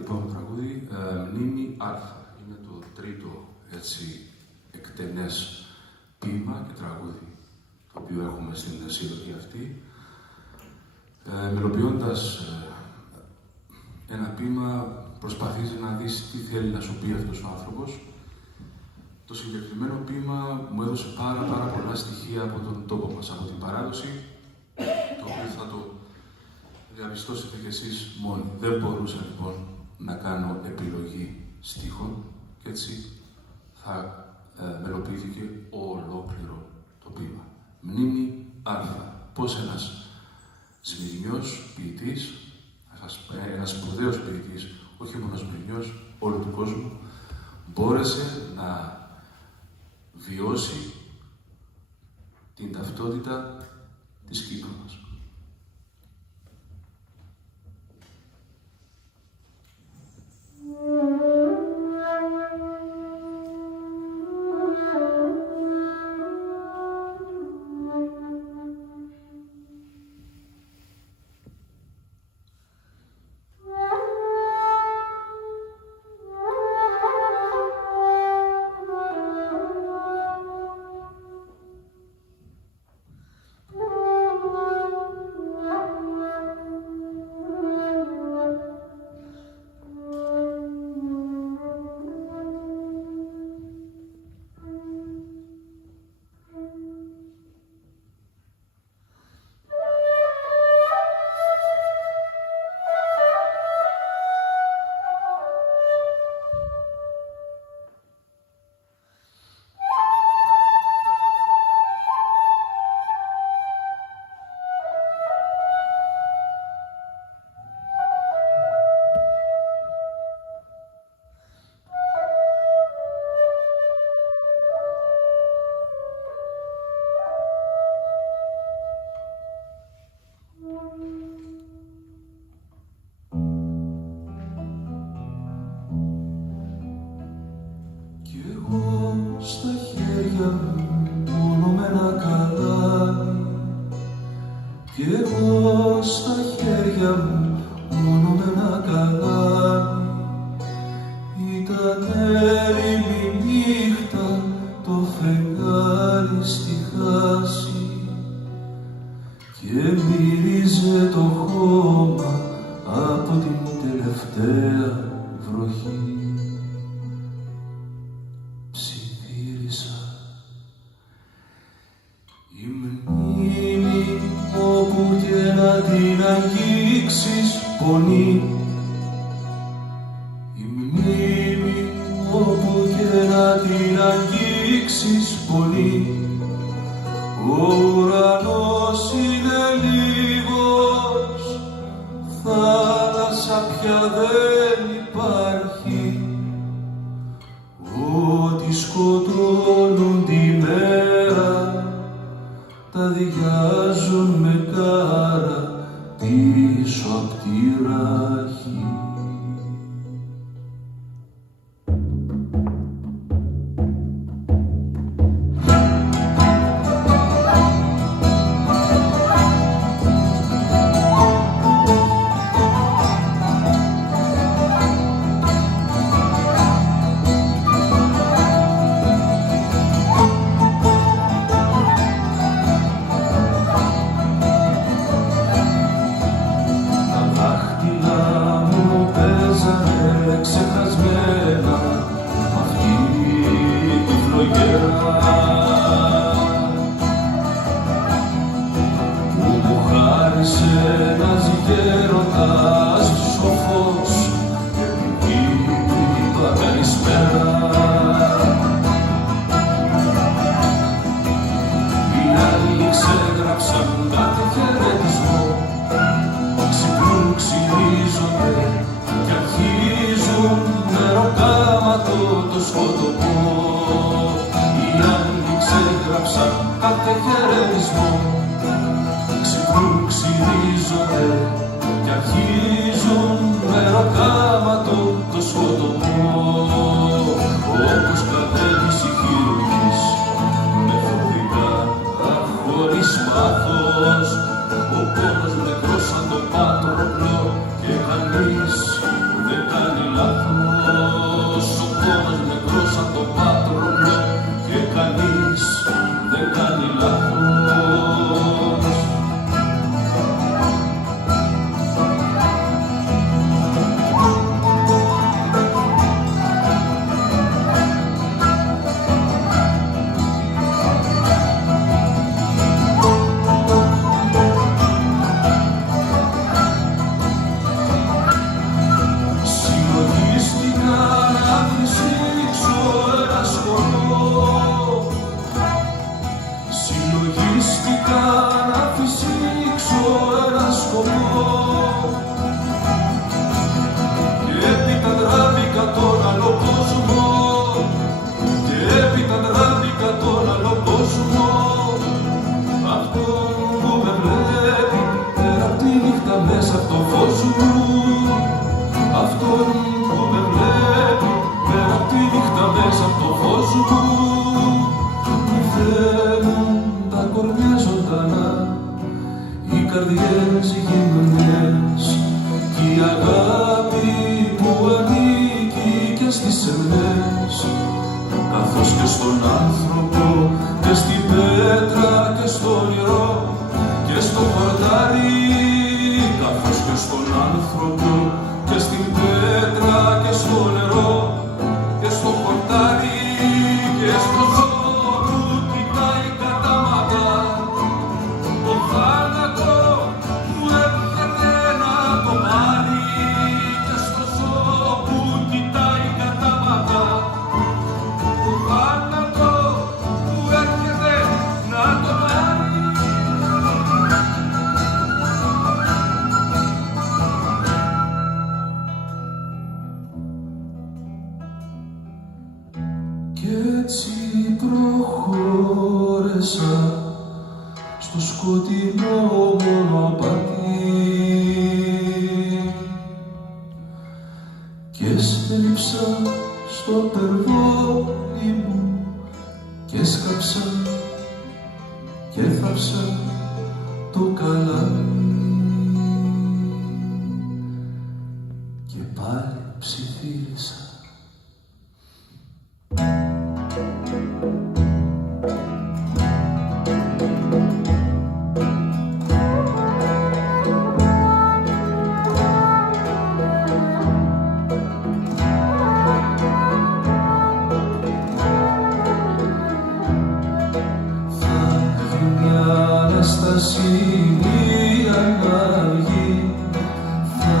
Επόμενο τραγούδι, Μνήμη Α. Είναι το τρίτο εκτενές ποίημα και τραγούδι το οποίο έχουμε στην συλλογή αυτή. Μελοποιώντας ένα ποίημα, προσπαθείς να δεις τι θέλει να σου πει αυτός ο άνθρωπος. Το συγκεκριμένο ποίημα μου έδωσε πάρα πολλά στοιχεία από τον τόπο μας, από την παράδοση, το οποίο θα το διαπιστώσετε κι εσείς μόνοι. Δεν μπορούσα λοιπόν να κάνω επιλογή στίχων και έτσι θα μελοποιήθηκε ολόκληρο το ποίημα. Μνήμη Α. Πώς ένας σμυρνιός ποιητής, ένας σπουδαίος ποιητής, όχι μόνο σμυρνιός, όλου του κόσμου, μπόρεσε να βιώσει την ταυτότητα της Κύπρου μας. Κι εγώ στα χέρια πονεί. Η μνήμη όπου και να την αγγίξεις πονεί. Ο ουρανός είναι λίγος, θάλασσα πια δεν υπάρχει. Ό,τι σκοτώνουν τη μέρα, τα διάζουν με κάρα πίσω απ' τη ράχη. Αναστασία να βγει, θα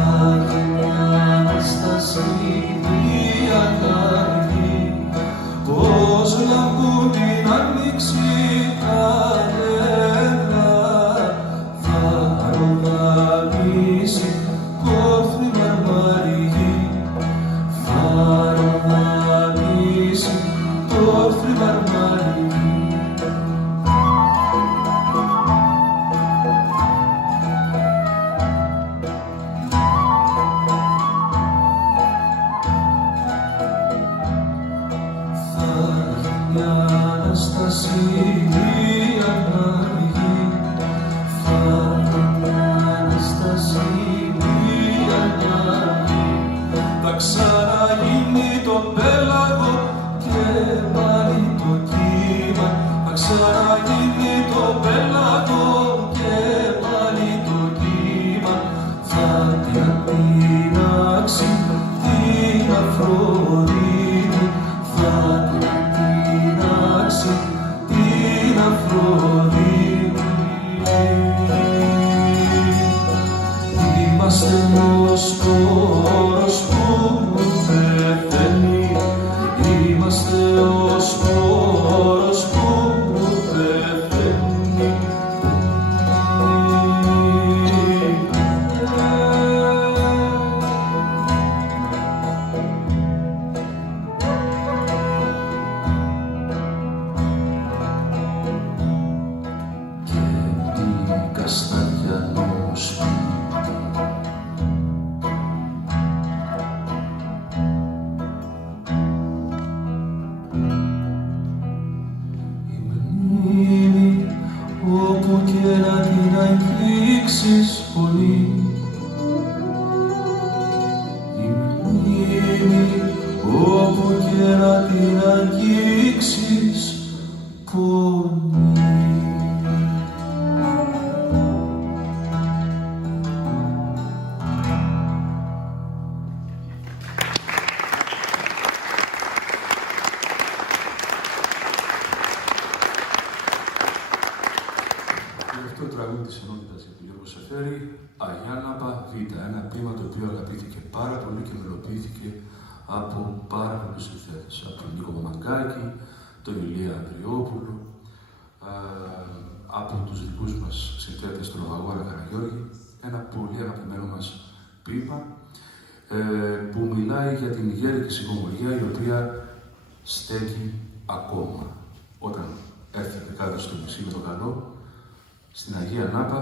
και να την αγγίξεις πονεί. Το τραγούδι της ενότητας για τον Γιώργο Σεφέρη, Αγιάνναπα Β, ένα ποίημα το οποίο αγαπήθηκε πάρα πολύ και μελοποιήθηκε από πάρα πολλούς συνθέτες. Από τον Νίκο Μαμαγκάκη, τον Ηλία Ανδριόπουλο, από τους δικούς μας συνθέτες, τον Αβαγόρα Καραγιώργη, ένα πολύ αγαπημένο μας ποίημα που μιλάει για την γέρικη συγκομωδία η οποία στέκει ακόμα. Όταν έρθετε κάτω στο νησί με το καλό, στην Αγία Νάπα,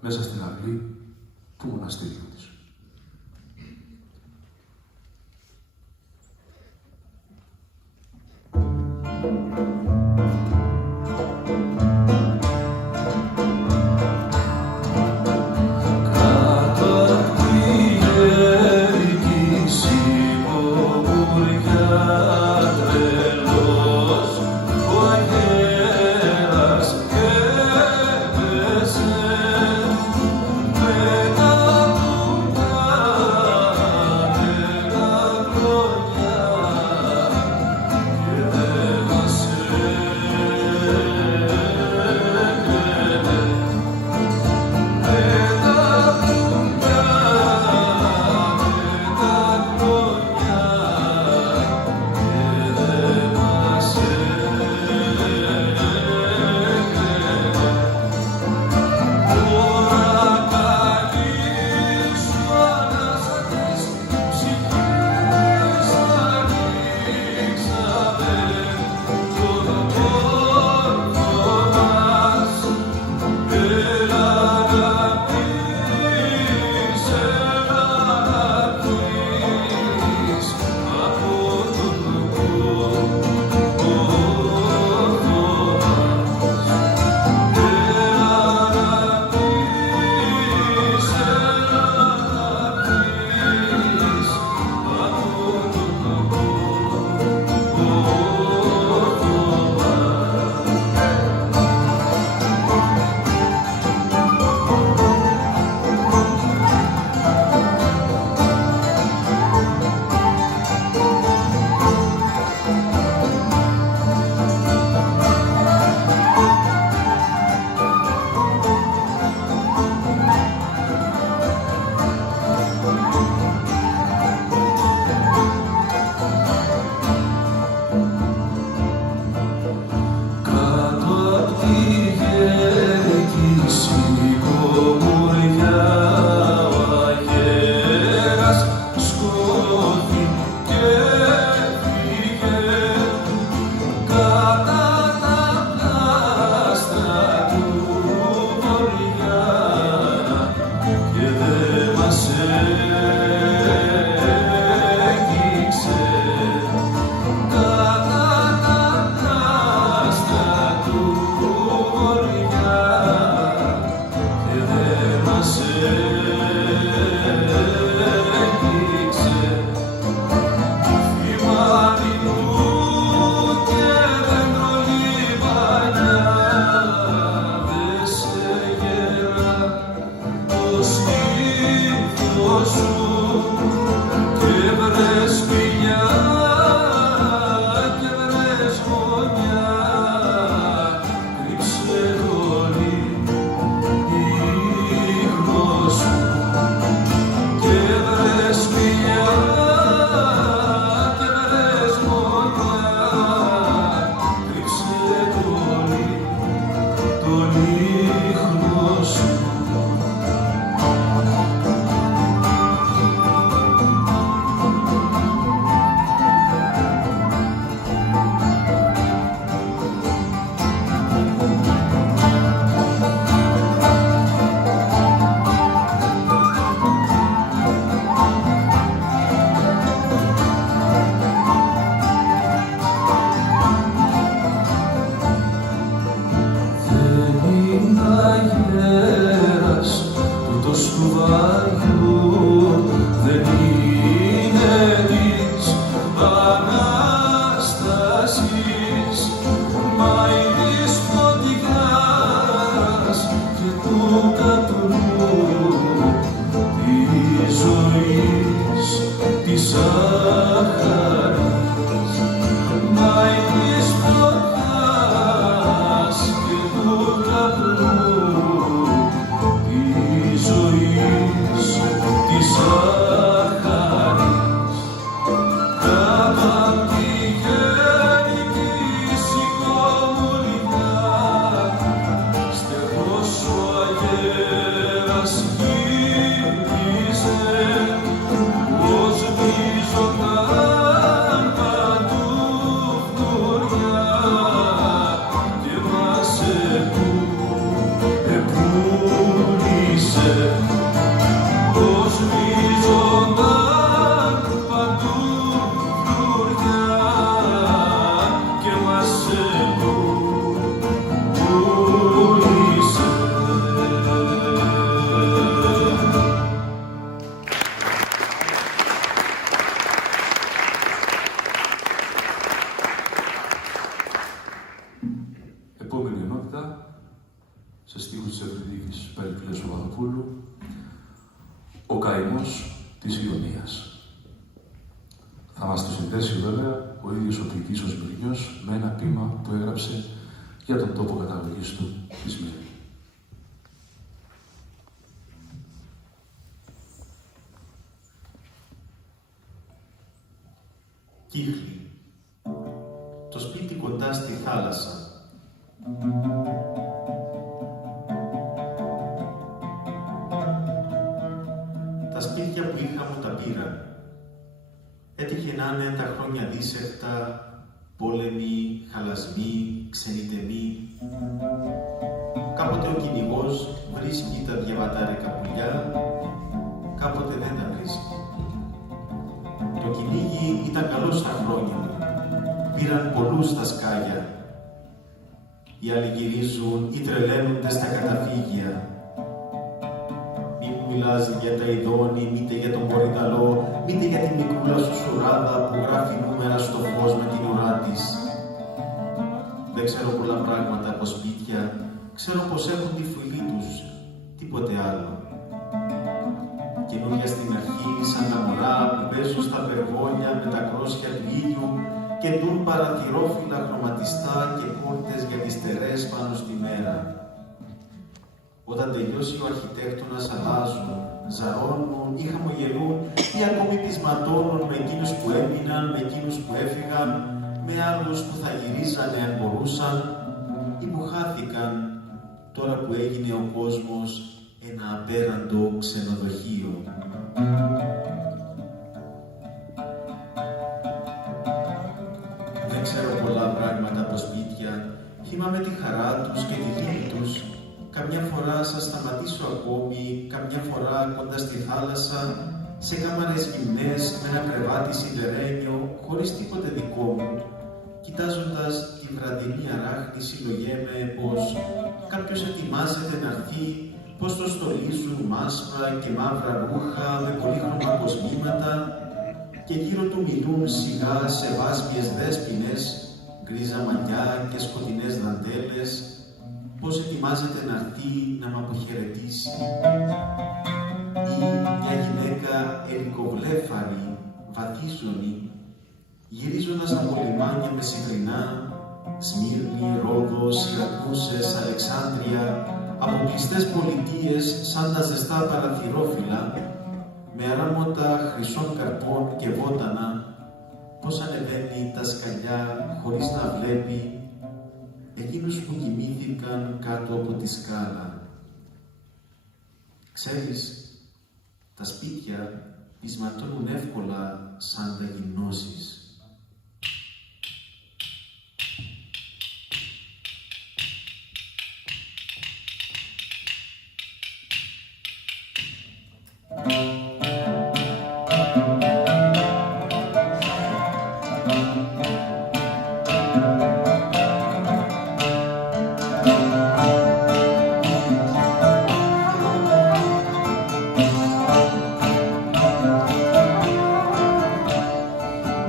μέσα στην αυλή του μοναστήριου της. της Ιωνίας. Θα μας το συνδέσει βέβαια ο ίδιος ο ποιητής ο Σμυρνιός με ένα ποίημα που έγραψε για τον τόπο καταγωγής του τη Σμύρνη. Κύχλη. Το σπίτι κοντά στη θάλασσα. Τα σπίτια που είχα μου τα πήρα. Έτυχε να είναι τα χρόνια δίσεκτα, πόλεμοι, χαλασμοί, ξενιτεμοί. Κάποτε ο κυνηγός βρίσκει τα διαβατάρικα πουλιά, κάποτε δεν τα βρίσκει. Το κυνήγι ήταν καλό στα χρόνια μου. Πήραν πολλούς στα σκάγια. Οι άλλοι γυρίζουν ή τρελαίνονται στα καταφύγια. Μη μου μιλάς για τα ειδώνη, μήτε για τον κορυδαλό, μήτε για την μικρούλα σου σουράδα που γράφει νούμερα στο φως με την ουρά της. Δεν ξέρω πολλά πράγματα από σπίτια, ξέρω πως έχουν τη φυλή τους, τίποτε άλλο. Καινούργια στην αρχή, σαν τα μωρά που παίζουν στα περγόλια με τα κρόσια του ήλιου και ντουν παραθυρόφυλλα χρωματιστά και πόρτες για τις στερές πάνω στη μέρα. Όταν τελειώσει ο αρχιτέκτονας αλλάζουν, ζαρώνουν ή χαμογελούν ή ακόμη πεισματώνουν με εκείνους που έμειναν, με εκείνους που έφυγαν, με άλλους που θα γυρίζανε αν μπορούσαν ή που χάθηκαν τώρα που έγινε ο κόσμος ένα απέραντο ξενοδοχείο. Δεν ξέρω πολλά πράγματα από σπίτια. Θυμάμαι τη χαρά τους και τη λύπη τους. Καμιά φορά σας σταματήσω ακόμη, καμιά φορά κοντά στη θάλασσα, σε κάμαρες γυμνές με ένα κρεβάτι σιδερένιο, χωρίς τίποτε δικό μου. Κοιτάζοντας τη βραδινή αράχνη συλλογέμαι πως κάποιος ετοιμάζεται να έρθει, πως το στολίζουν μάσπρα και μαύρα ρούχα με πολύχρωμα κοσμήματα και γύρω του μιλούν σιγά σε βάσπιες δέσποινες, γκρίζα μαλλιά και σκοτεινές δαντέλες, πως ετοιμάζεται να έρθει να μ' αποχαιρετήσει. Ή μια γυναίκα ερικοβλέφαρη, βαθίζωνη, γυρίζοντας από λιμάνια μεσημερινά, Σμύρνη, Ρόδος, Σιρακούσες, Αλεξάνδρεια, από κλειστές πολιτείες σαν τα ζεστά παραθυρόφυλλα, με αράματα χρυσών καρπών και βότανα, πώς ανεβαίνει τα σκαλιά χωρίς να βλέπει εκείνους που κοιμήθηκαν κάτω από τη σκάλα. Ξέρεις, τα σπίτια πεισματώνουν εύκολα σαν τα γυμνώσεις.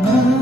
Μ'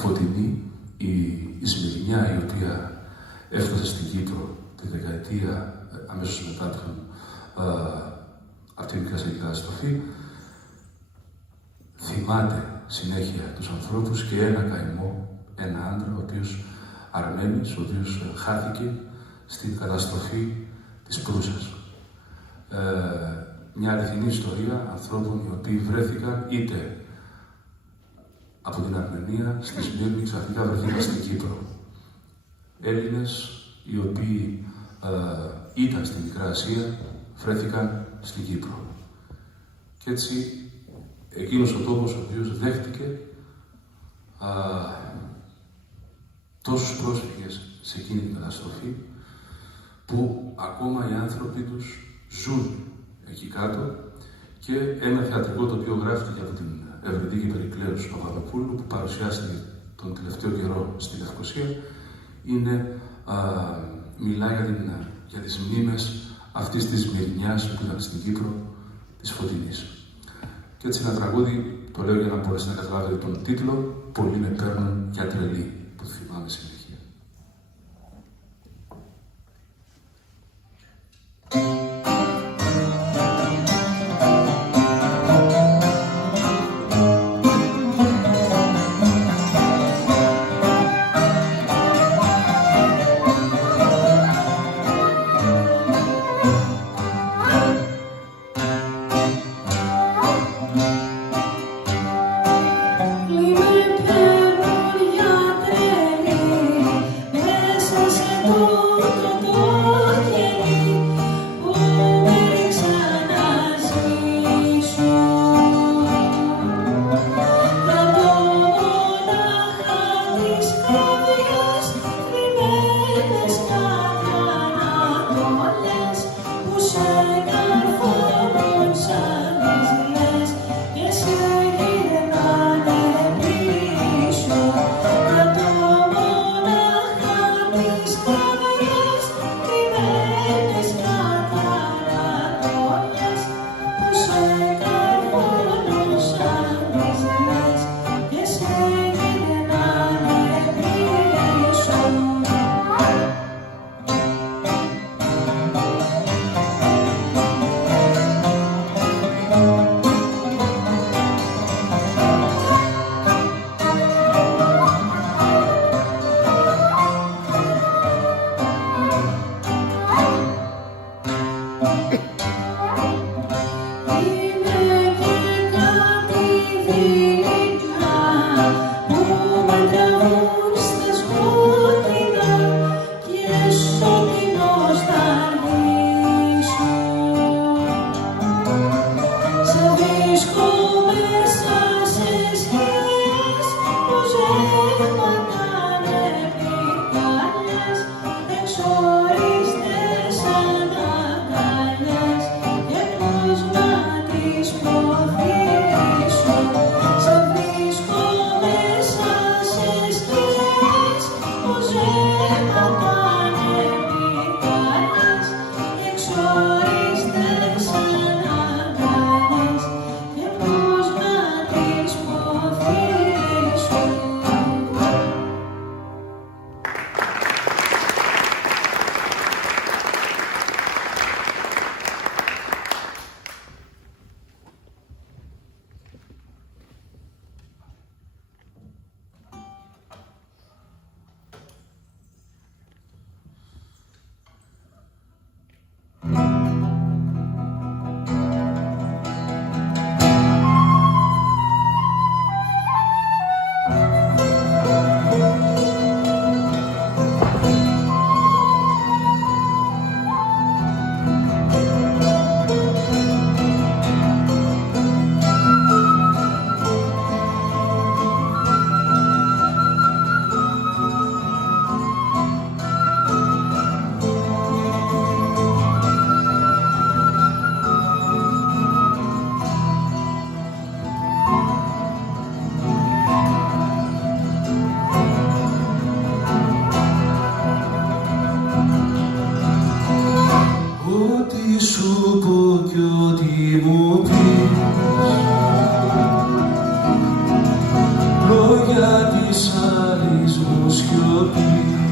Φωτεινή, η Σμυρνιά, η οποία έφτασε στην Κύπρο τη δεκαετία αμέσως μετά από την Μικρασιακή καταστροφή, θυμάται συνέχεια τους ανθρώπους και ένα καημό, ένα άντρα, ο οποίος Αρμένης, ο οποίος χάθηκε στην καταστροφή της Προύσας. Μια αληθινή ιστορία ανθρώπων οι οποίοι βρέθηκαν είτε από την Αρμενία στη Σμύρνη, ξαφνικά βρεθήκαν στην Κύπρο. Έλληνες οι οποίοι ήταν στη Μικρά Ασία, βρέθηκαν στην Κύπρο. Και έτσι, εκείνος ο τόπος ο οποίος δέχτηκε τόσους πρόσφυγες σε εκείνη την καταστροφή, που ακόμα οι άνθρωποι τους ζουν εκεί κάτω, και ένα θεατρικό το οποίο γράφτηκε από την Ευρετική Περικλέους του Παπαδοπούλου, που παρουσιάστηκε τον τελευταίο καιρό στη Λευκοσία, μιλάει για τις μνήμες αυτής της Σμυρνιάς που ήταν στην Κύπρο, της Φωτεινής. Και έτσι ένα τραγούδι, το λέω για να μπορέσετε να καταλάβετε τον τίτλο, «Πολλοί με παίρνουν για τρελή», που θυμάμαι συνέχεια. Πολλοί με παίρνουν για τρελή. λόγια της άλλης μου σιωπής.